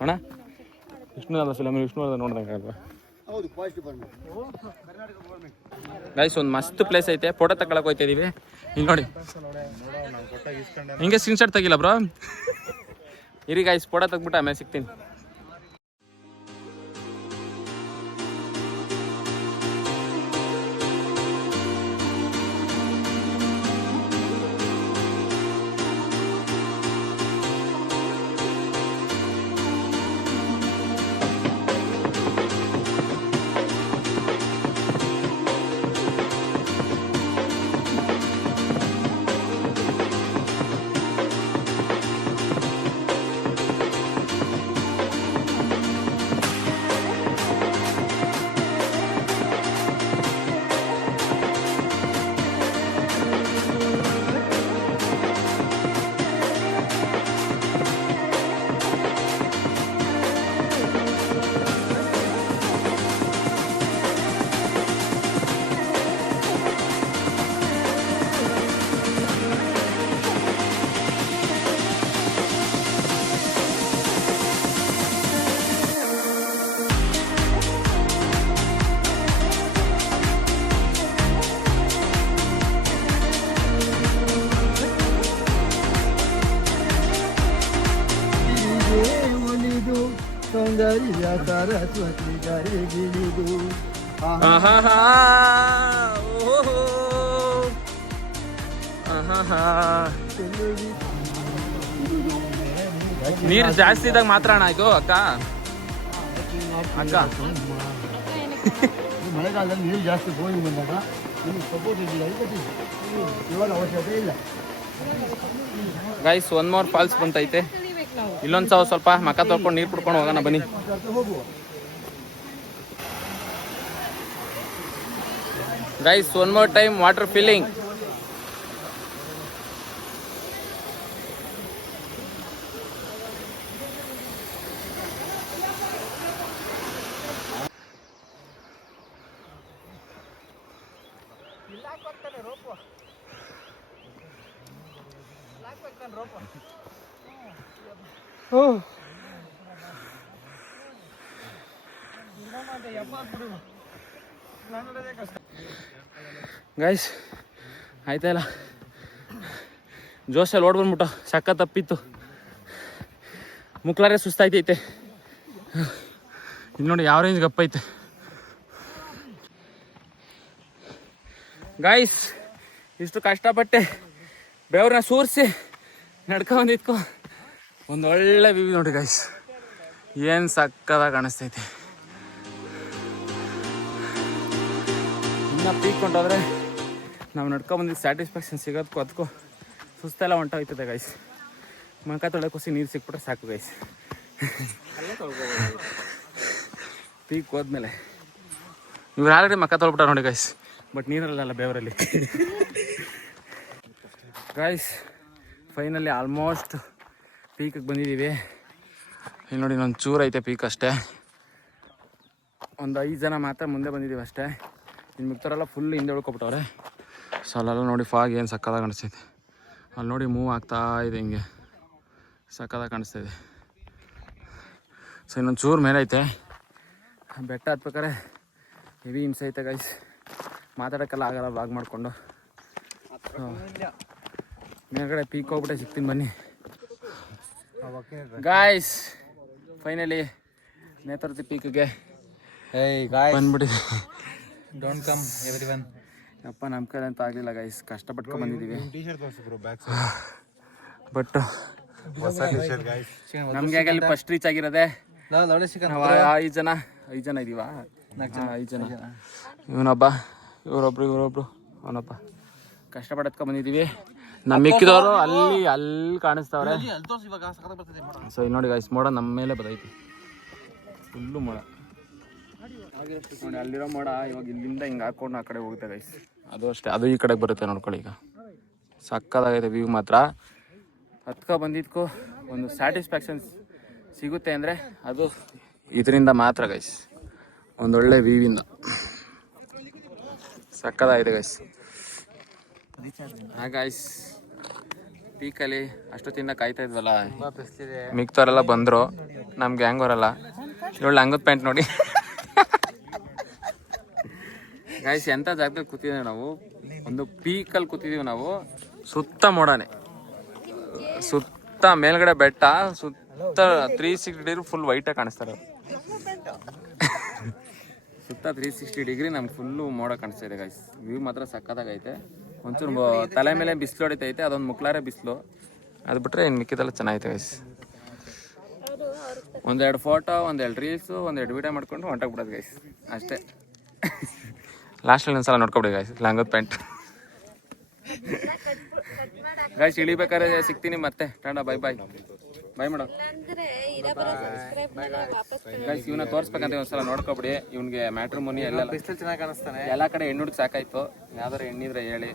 ಅಣ್ಣ? ವಿಷ್ಣು ದಾದ ಫಿಲಮ್ ವಿಷ್ಣುವರ್ಧನ್ ನೋಡ್ದಂಗೆ ಆಗಲ್ವಾ? ಹೌದು, ಫಾರೆಸ್ಟ್ ಡಿಪಾರ್ಟ್ಮೆಂಟ್. ಗೈಸ್ ಒಂದು ಮಸ್ತ್ ಪ್ಲೇಸ್ ಐತೆ, ಫೋಟೋ ತಗೊಳಕ್ ಹೋಗ್ತಾ ಇದೀವಿ. ಇಲ್ಲಿ ನೋಡಿ, ಹಿಂಗೆ ಸ್ಕ್ರೀನ್ ಶಾಟ್ ತೆಗಿಲ್ಲ ಬ್ರೋ. ಇರಿ ಗೈಸ್, ಫೋಟೋ ತೆಗ್ಬಿಟ್ಟು ಆಮೇಲೆ ಸಿಗ್ತೀನಿ. ಸೌಂದರ್ಯ ಸರಸ್ವತಿ ಗಿಳಿದು. ನೀರು ಜಾಸ್ತಿ ಇದ್ದಾಗ ಮಾತ್ರ ಅಣ್ಣ ಇದು ಅಕ್ಕ. ಅಕ್ಕ ಮಳೆಗಾಲದಲ್ಲಿ ನೀರು ಜಾಸ್ತಿ ಬೋಗಿ ಬಂದಾಗ ನಿಮ್ಗೆ ಸಪೋರ್ಟ್ ಇದ್ದಿಲ್ಲ, ಇವಾಗ ಅವಶ್ಯಕತೆ ಇಲ್ಲ. ಗೈಸ್ ಒನ್ ಮೋರ್ ಫಾಲ್ಸ್ ಬಂತೈತೆ. ಇಲ್ಲೊಂದು ಸ್ವಲ್ಪ ಮಕ್ಕ ತೊಳ್ಕೊಂಡು ನೀರು ಕುಡ್ಕೊಂಡು ಹೋಗೋಣ ಬನ್ನಿ. Guys one more time water filling. Guys ಆಯ್ತಾ ಇಲ್ಲ, ಜೋಶಲ್ಲಿ ಓಡ್ ಬಂದ್ಬಿಟ್ಟು ಸಕ್ಕ ತಪ್ಪಿತ್ತು. ಮುಕ್ಲಾರೆ ಸುಸ್ತಾಯ್ತೈತೆ. ಇಲ್ಲಿ ನೋಡಿ ಯಾವ ರೇಂಜ್ ಗಪ್ಪ ಐತೆ. ಗೈಸ್ ಇಷ್ಟು ಕಷ್ಟಪಟ್ಟೆ ಬೆವ್ರನ್ನ ಸೂರಿಸಿ ನಡ್ಕೊಂಬಂದಿದ್ಕೋ ಒಂದು ಒಳ್ಳೆ ವ್ಯೂ ನೋಡಿ ಗೈಸ್, ಏನು ಸಕ್ಕದಾಗಿ ಕಾಣಿಸ್ತೈತೆ. ಇನ್ನು ಪೀಕ್ ಕೊಂಡೋದ್ರೆ ನಾವು ನಡ್ಕೊಂಬಂದಿದ್ದು ಸ್ಯಾಟಿಸ್ಫ್ಯಾಕ್ಷನ್ ಸಿಗೋದಕ್ಕೂ ಅದಕ್ಕೂ ಸುಸ್ತೆಲ್ಲ ಹೊಂಟೋಯ್ತದೆ ಗೈಸ್. ಮಕ ತೊಳೆಕೋಸಿ ನೀರು ಸಿಕ್ಬಿಟ್ರೆ ಸಾಕು ಗೈಸ್. ಪೀಕ್ ಹೋದ್ಮೇಲೆ ಇವ್ರು ಆಲ್ರೆಡಿ ಮಕ ತೊಳ್ಬಿಟ್ಟ ನೋಡಿ ಗೈಸ್, ಬಟ್ ನೀರಲ್ಲ ಬೆವರಲ್ಲಿ. ಗೈಸ್ ಫೈನಲಿ ಆಲ್ಮೋಸ್ಟ್ ಪೀಕಿಗೆ ಬಂದಿದ್ದೀವಿ. ಇಲ್ಲಿ ನೋಡಿ ಇನ್ನೊಂದು ಚೂರು ಐತೆ ಪೀಕ್ ಅಷ್ಟೇ. ಒಂದು 5 ಜನ ಮಾತ್ರ ಮುಂದೆ ಬಂದಿದ್ದೀವಿ ಅಷ್ಟೇ. ಇನ್ನು ಮಿಕ್ತವರೆಲ್ಲ ಫುಲ್ ಹಿಂದೆ ಉಳ್ಕೊಬಿಟ್ಟವ್ರೆ. ಸೊ ಅಲ್ಲೆಲ್ಲ ನೋಡಿ ಫಾಗ್ ಏನು ಸಕ್ಕದಾಗಿ ಕಾಣಿಸ್ತೈತೆ. ಅಲ್ಲಿ ನೋಡಿ ಮೂವ್ ಆಗ್ತಾ ಇದೆ, ಹಿಂಗೆ ಸಕ್ಕದಾಗಿ ಕಾಣಿಸ್ತಾಯಿದೆ. ಸೊ ಇನ್ನೊಂದು ಚೂರು ಮೇಲೆ ಐತೆ ಬೆಟ್ಟ. ಹತ್ಬೇಕಾರೆ ಹೆವಿ ಹಿಂಸೆ ಐತೆ ಗೈಸ್, ಮಾತಾಡೋಕ್ಕೆಲ್ಲ ಆಗಲ್ಲ ವ್ಲಾಗ್ ಮಾಡಿಕೊಂಡು. ಮೇಲ್ಗಡೆ ಪೀಕ್ ಹೋಗ್ಬಿಟ್ಟೆ, ಸಿಗ್ತೀನಿ ಬನ್ನಿ ಗಾಯ್ಸ್. ಫೈನಲಿ ನೇತ್ರಾವತಿ ಪೀಕ್ಗೆ ಬಂದ್ಬಿಟ್ಟಿದೆ. Don't come everyone. ಅಪ್ಪ ನಮ್ಮ ಕೈಲಿ ಅಂತ ಆಗಲಿಲ್ಲ ಗೈಸ್, ಕಷ್ಟಪಟ್ಕೊಂಡು ಬಂದಿದ್ದೀವಿ. ಬಟ್ ನಮಗೆ ಆಗಲಿ ಫಸ್ಟ್ ರೀಚ್ ಆಗಿರೋದೆ ನಾವು 5 ಜನ ಇದೀವಾ? 5 ಜನ. ಇವನೊಬ್ಬ, ಇವರೊಬ್ರು ಅವನೊಬ್ಬ. ಕಷ್ಟಪಡತ್ಕೊಂಡು ಬಂದಿದ್ದೀವಿ. ನಮ್ಮ ಮಿಕ್ಕಿದವರು ಅಲ್ಲಿ ಕಾಣಿಸ್ತಾವ್ರೆ. ಸೊ ಇಲ್ಲಿ ನೋಡಿ ಗೈಸ್, ಮೋಡ ನಮ್ಮ ಮೇಲೆ ಬದೈತಿ. ಫುಲ್ಲು ಮೋಡ ನೋಡಿ, ಅಲ್ಲಿರೋ ಮೋಡ ಇವಾಗ ಇಲ್ಲಿಂದ ಹಿಂಗೆ ಹಾಕೊಂಡು ಆ ಕಡೆ ಹೋಗುತ್ತೆ ಗೈಸ್. ಅದು ಅಷ್ಟೇ, ಅದು ಈ ಕಡೆಗೆ ಬರುತ್ತೆ ನೋಡ್ಕೊಳ್ಳಿ. ಈಗ ಸಕ್ಕದಾಗೈತೆ ವ್ಯೂ ಮಾತ್ರ. ಬಂದಿದ್ಕೋ ಒಂದು ಸ್ಯಾಟಿಸ್ಫ್ಯಾಕ್ಷನ್ ಸಿಗುತ್ತೆ ಅಂದರೆ ಅದು ಇದರಿಂದ ಮಾತ್ರ ಗೈಸ್. ಒಂದೊಳ್ಳೆ ವ್ಯೂವಿಂದ ಸಕ್ಕದಾಗಿದೆ ಗೈಸ್. ಗೈಸ್ ಪೀಕಲ್ಲಿ ಅಷ್ಟೊತ್ತಿಂದ ಕಾಯ್ತಾ ಇದ್ವಲ್ಲ, ಮಿಕ್ತವರೆಲ್ಲ ಬಂದರು, ನಮ್ಗೆ ಗ್ಯಾಂಗ್ ಬರಲ್ಲ. ಇವಳು ಹಂಗದ ಪ್ಯಾಂಟ್ ನೋಡಿ ಗೈಸ್. ಎಂಥ ಜಾಗದಲ್ಲಿ ಕೂತಿದ್ದೀವಿ ನಾವು, ಒಂದು ಪೀಕಲ್ಲಿ ಕೂತಿದ್ದೀವಿ ನಾವು. ಸುತ್ತ ಮೋಡನೆ, ಸುತ್ತ ಮೇಲ್ಗಡೆ ಬೆಟ್ಟ, ಸುತ್ತ 360 ಡಿಗ್ರಿ ಫುಲ್ ವೈಟಾಗಿ ಕಾಣಿಸ್ತಾರೆ. ಸುತ್ತ 360 ಡಿಗ್ರಿ ನಮ್ಗೆ ಫುಲ್ಲು ಮೋಡ ಕಾಣಿಸ್ತಾ ಇದೆ ಗೈಸ್. ವ್ಯೂ ಮಾತ್ರ ಸಕ್ಕತ್ತಾಗೈತೆ. ಒಂಚೂರು ತಲೆ ಮೇಲೆ ಬಿಸಿಲು ಹೊಡಿತೈತೆ, ಅದೊಂದು ಮುಕ್ಲಾರೆ ಬಿಸಿಲು. ಅದು ಬಿಟ್ಟರೆ ಇನ್ನು ಮಿಕ್ಕಿದೆಲ್ಲ ಚೆನ್ನಾಗೈತೆ ಗೈಸ್. ಒಂದೆರಡು ಫೋಟೋ, ಒಂದೆರಡು ರೀಲ್ಸು, ಒಂದೆರಡು ವೀಡಿಯೋ ಮಾಡ್ಕೊಂಡು ಹೊಂಟೋಗ್ಬಿಡೋದು ಗೈಸ್, ಅಷ್ಟೇ. ಲಾಸ್ಟಲ್ಲಿ ಒಂದ್ಸಲ ನೋಡ್ಕೊಬಿಡಿ ಗೈಸ್, ಲಂಗದ ಪ್ಯಾಂಟ್ ಗೈಸ್. ಇಳಿಬೇಕಾದ್ರೆ ಸಿಗ್ತೀನಿ ಮತ್ತೆ. ಟಾಟಾ, bye bye. Bye madam. Guys ಇವನ್ನ ತೋರಿಸ್ಬೇಕಂತ ಒಂದ್ಸಲ ನೋಡ್ಕೊಬಿಡಿ. ಇವ್ನಿಗೆ ಮ್ಯಾಟ್ರಿಮೋನಿ ಎಲ್ಲ ಚೆನ್ನಾಗಿ ಕಾಣಿಸ್ತಾನೆ. ಎಲ್ಲ ಕಡೆ ಹೆಣ್ಣು ಹುಡುಕ್ ಸಾಕಾಯ್ತು. ಯಾವ್ದಾರು ಹೆಣ್ಣಿದ್ರೆ ಹೇಳಿ.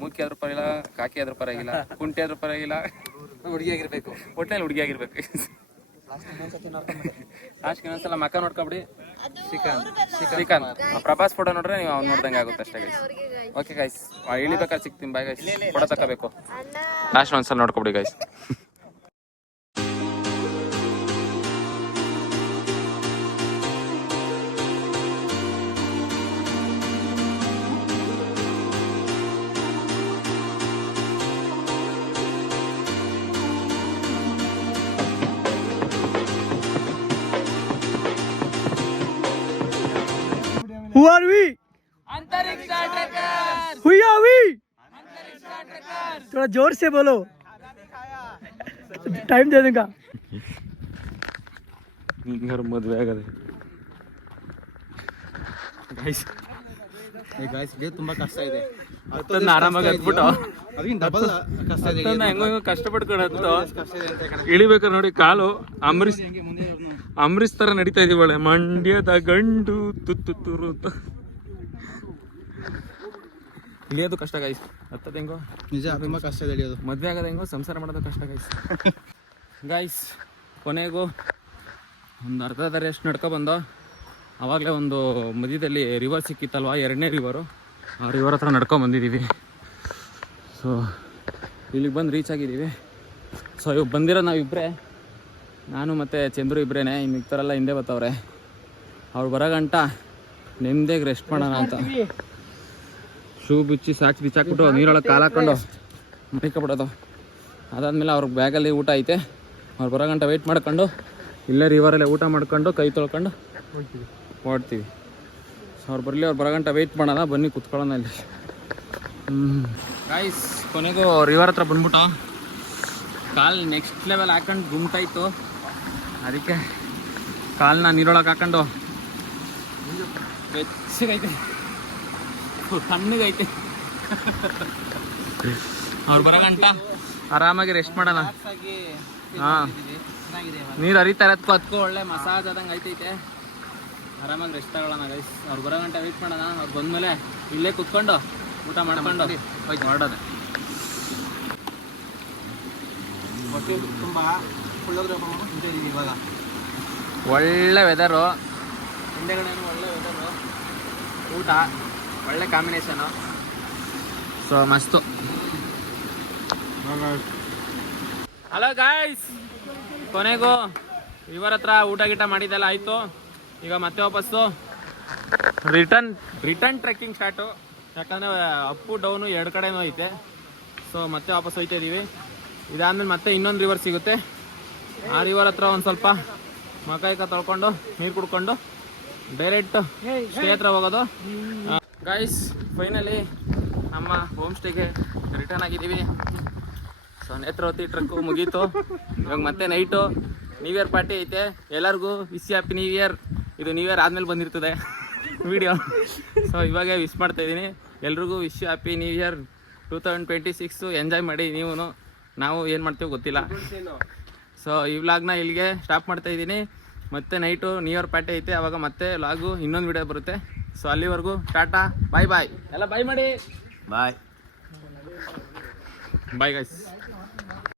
ಮೂಕಿ ಆದ್ರೂ ಪರವಾಗಿಲ್ಲ, ಕಾಕಿ ಆದ್ರೂ ಪರವಾಗಿಲ್ಲ, ಕುಂಟೆ ಆದ್ರೂ ಪರವಾಗಿಲ್ಲ, ಹುಡುಗಿ ಆಗಿರ್ಬೇಕು, ಒಟ್ಟಿನಲ್ಲಿ ಹುಡುಗಿ ಆಗಿರ್ಬೇಕು. ಲಾಸ್ಟ್ ಇನ್ನೊಂದ್ಸಲ ಮಕ್ಕ ನೋಡ್ಕೊಬಿಡಿ. ಶ್ರೀಕಾಂತ್ ಪ್ರಭಾಸ್ ಫೋಟೋ ನೋಡ್ರೆ ನೀವು ಅವ್ನು ನೋಡ್ದಂಗೆ ಆಗುತ್ತೆ ಅಷ್ಟೇ ಗೈಸ್. ಓಕೆ ಗೈಸ್, ಇಳಿಬೇಕಾದ್ರೆ ಸಿಗ್ತೀನಿ. Bye guys. ಫೋಟೋ ತಗೋಬೇಕು. ಲಾಸ್ಟ್ ಒಂದ್ಸಲ ನೋಡ್ಕೊಬಿಡಿ guys. Who are we? Who are we? थोड़ा जोर से बोलो, टाइम दे दूंगा. ಮದುವೆ ಆಗದೆ ಗೈಸ್. ತುಂಬಾ ಕಷ್ಟ ಇದೆ. ಹತ್ತನ್ನ ಆರಾಮಾಗಿ ಹತ್ಬಿಟ್ಟು ಹೆಂಗೋ ಕಷ್ಟಪಟ್ಕೊಂಡು ಹತ್ತು ಇಳಿಬೇಕಾರೆ ನೋಡಿ, ಕಾಲು ಅಂಬರೀಶ್ ತರ ನಡೀತಾ ಇದೀವಿ. ಒಳ್ಳೆ ಮಂಡ್ಯದ ಗಂಡು ತುತ್ತೂರು ಅಂತ ಇಳಿಯೋದು ಕಷ್ಟ ಗೈಸ್. ಹತ್ತದ ಹೆಂಗೋ ನಿಜ, ತುಂಬಾ ಕಷ್ಟ ಇದೆ ಇಳಿಯೋದು. ಮದ್ವೆ ಆಗೋದು ಹೆಂಗೋ, ಸಂಸಾರ ಮಾಡೋದು ಕಷ್ಟ ಗೈಸ್. ಗೈಸ್ ಕೊನೆಗೂ ಒಂದು ಅರ್ಧ ದಾರಿ ನಡ್ಕೊ ಬಂದೋ. ಆವಾಗಲೇ ಒಂದು ಮಧ್ಯದಲ್ಲಿ ರಿವರ್ ಸಿಕ್ಕಿತ್ತಲ್ವ, 2ನೇ ರಿವರು. ಆ ರಿವರ್ ಹತ್ರ ನಡ್ಕೊಂಡು ಬಂದಿದ್ದೀವಿ. ಸೊ ಇಲ್ಲಿಗೆ ಬಂದು ರೀಚ್ ಆಗಿದ್ದೀವಿ. ಸೊ ಇವಾಗ ಬಂದಿರೋ ನಾವಿಬ್ಬರೇ, ನಾನು ಮತ್ತು ಚಂದ್ರು ಇಬ್ಬರೇನೆ. ಇನ್ನು ಮಿಕ್ತರೆಲ್ಲ ಹಿಂದೆ ಬರ್ತಾವ್ರೆ. ಅವ್ರು ಬರೋ ಗಂಟ ನೆಮ್ಮದಿಯಾಗಿ ರೆಸ್ಟ್ ಮಾಡೋಣ ಅಂತ ಶೂ ಬಿಚ್ಚಿ ಸಾಕ್ಸ್ ಬಿಚ್ಚಾಕ್ಬಿಟ್ಟು ನೀರೊಳಗೆ ಕಾಲು ಹಾಕ್ಕೊಂಡು ಮಡಿಕೊಬಿಡೋದು. ಅದಾದಮೇಲೆ ಅವ್ರ ಬ್ಯಾಗಲ್ಲಿ ಊಟ ಐತೆ. ಅವ್ರು ಬರೋ ಗಂಟ ವೆಯ್ಟ್ ಮಾಡ್ಕೊಂಡು ಇಲ್ಲೇ ರಿವರಲ್ಲೇ ಊಟ ಮಾಡ್ಕೊಂಡು ಕೈ ತೊಳ್ಕೊಂಡು ಹೊಡ್ತೀವಿ. ಸೊ ಅವ್ರು ಬರಲಿ, ಅವ್ರು ಬರೋ ಗಂಟ ವೆಯ್ಟ್ ಮಾಡೋಣ. ಬನ್ನಿ ಕುತ್ಕೊಳ್ಳೋಣ ಇಲ್ಲಿ. ಗೈಸ್ ಕೊನೆಗೂ ರಿವರ್ ಹತ್ರ ಬಂದ್ಬಿಟ್ಟು ಕಾಲು ನೆಕ್ಸ್ಟ್ ಲೆವೆಲ್ ಹಾಕೊಂಡು ಗುಮ್ತಾಯಿತ್ತು. ಅದಕ್ಕೆ ಕಾಲನ್ನ ನೀರೊಳಗೆ ಹಾಕೊಂಡು ಬೆಚ್ಚಗೈತೆ, ತಣ್ಣಗೈತೆ. ಅವ್ರು ಬರೋ ಗಂಟ ಆರಾಮಾಗಿ ರೆಸ್ಟ್ ಮಾಡೋಣ. ಹಾಂ, ನೀರು ಹರಿತಾ ಇರೋದಕ್ಕೂ ಅದಕ್ಕೂ ಒಳ್ಳೆ ಮಸಾಜ್ ಆದಂಗೆ ಐತೈತೆ. ಆರಾಮಾಗಿ ರೆಸ್ಟ್ ತಗೊಳ್ಳೋಣ ಗೈಸ್. ಅವ್ರು ಬರೋ ಗಂಟ ವೆಯ್ಟ್ ಮಾಡೋಣ. ಅವ್ರು ಬಂದಮೇಲೆ ಇಲ್ಲೇ ಕುತ್ಕೊಂಡು ಊಟ ಮಾಡ್ಕೊಂಡು ಹೋಯ್ತು ಹೊರಡೋದೆ. ತುಂಬಾ ಇವಾಗ ಒಳ್ಳೆ ವೆದರು, ಹಿಂದೆಗಡೆನೂ ಒಳ್ಳೆ ವೆದರು, ಊಟ ಒಳ್ಳೆ ಕಾಂಬಿನೇಷನು. ಸೊ ಮಸ್ತು. ಹಲೋ ಗಾಯ್ಸ್, ಕೊನೆಗೂ ಇವರ ಹತ್ರ ಊಟ ಗೀಟ ಮಾಡಿದ್ದೆಲ್ಲ ಆಯಿತು. ಈಗ ಮತ್ತೆ ವಾಪಸ್ಸು ರಿಟರ್ನ್ ಟ್ರೆಕ್ಕಿಂಗ್ ಸ್ಟಾರ್ಟು. ಯಾಕಂದರೆ ಅಪ್ಪು ಡೌನು 2 ಕಡೆನೂ ಐತೆ. ಸೊ ಮತ್ತೆ ವಾಪಸ್ ಹೋಯ್ತಾ ಇದ್ದೀವಿ. ಇದಾದ್ಮೇಲೆ ಮತ್ತೆ ಇನ್ನೊಂದು ರಿವರ್ ಸಿಗುತ್ತೆ. ಆ ರಿವರ್ ಹತ್ರ ಒಂದು ಸ್ವಲ್ಪ ಮಕಾಯಿಕ ತೊಳ್ಕೊಂಡು ನೀರು ಕುಡ್ಕೊಂಡು ಡೈರೆಕ್ಟ್ ಸ್ಟೇ ಹತ್ರ ಹೋಗೋದು. ಗೈಸ್ ಫೈನಲಿ ನಮ್ಮ ಹೋಮ್ ಸ್ಟೇಗೆ ರಿಟರ್ನ್ ಆಗಿದ್ದೀವಿ. ಸೊ ನೇತ್ರಾವತಿ ಟ್ರಕ್ಕು ಮುಗೀತು. ಇವಾಗ ಮತ್ತೆ ನೈಟು ನ್ಯೂ ಇಯರ್ ಪಾರ್ಟಿ ಐತೆ. ಎಲ್ಲರಿಗೂ ವಿಶ್ ಹ್ಯಾಪಿ ನ್ಯೂ ಇಯರ್. ಇದು ನ್ಯೂ ಇಯರ್ ಆದಮೇಲೆ ಬಂದಿರ್ತದೆ ವಿಡಿಯೋ. ಸೊ ಇವಾಗೇ ವಿಶ್ ಮಾಡ್ತಾಯಿದ್ದೀನಿ ಎಲ್ರಿಗೂ. Wish happy new year 2026. Enjoy ಮಾಡಿ ನೀವು. ನಾವು ಏನು ಮಾಡ್ತೀವೋ ಗೊತ್ತಿಲ್ಲ. ಸೊ ಈ ವ್ಲಾಗ್ನ ಇಲ್ಲಿಗೆ ಸ್ಟಾಪ್ ಮಾಡ್ತಾಯಿದ್ದೀನಿ. ಮತ್ತೆ ನೈಟು ನ್ಯೂ ಇಯರ್ ಪಾರ್ಟಿ ಐತೆ, ಅವಾಗ ಮತ್ತೆ ಲಾಗು ಇನ್ನೊಂದು ವಿಡಿಯೋ ಬರುತ್ತೆ. ಸೊ ಅಲ್ಲಿವರೆಗೂ ಟಾಟಾ, ಬಾಯ್ ಬಾಯ್. ಎಲ್ಲ ಬಾಯ್ ಮಾಡಿ. ಬಾಯ್. Bye guys.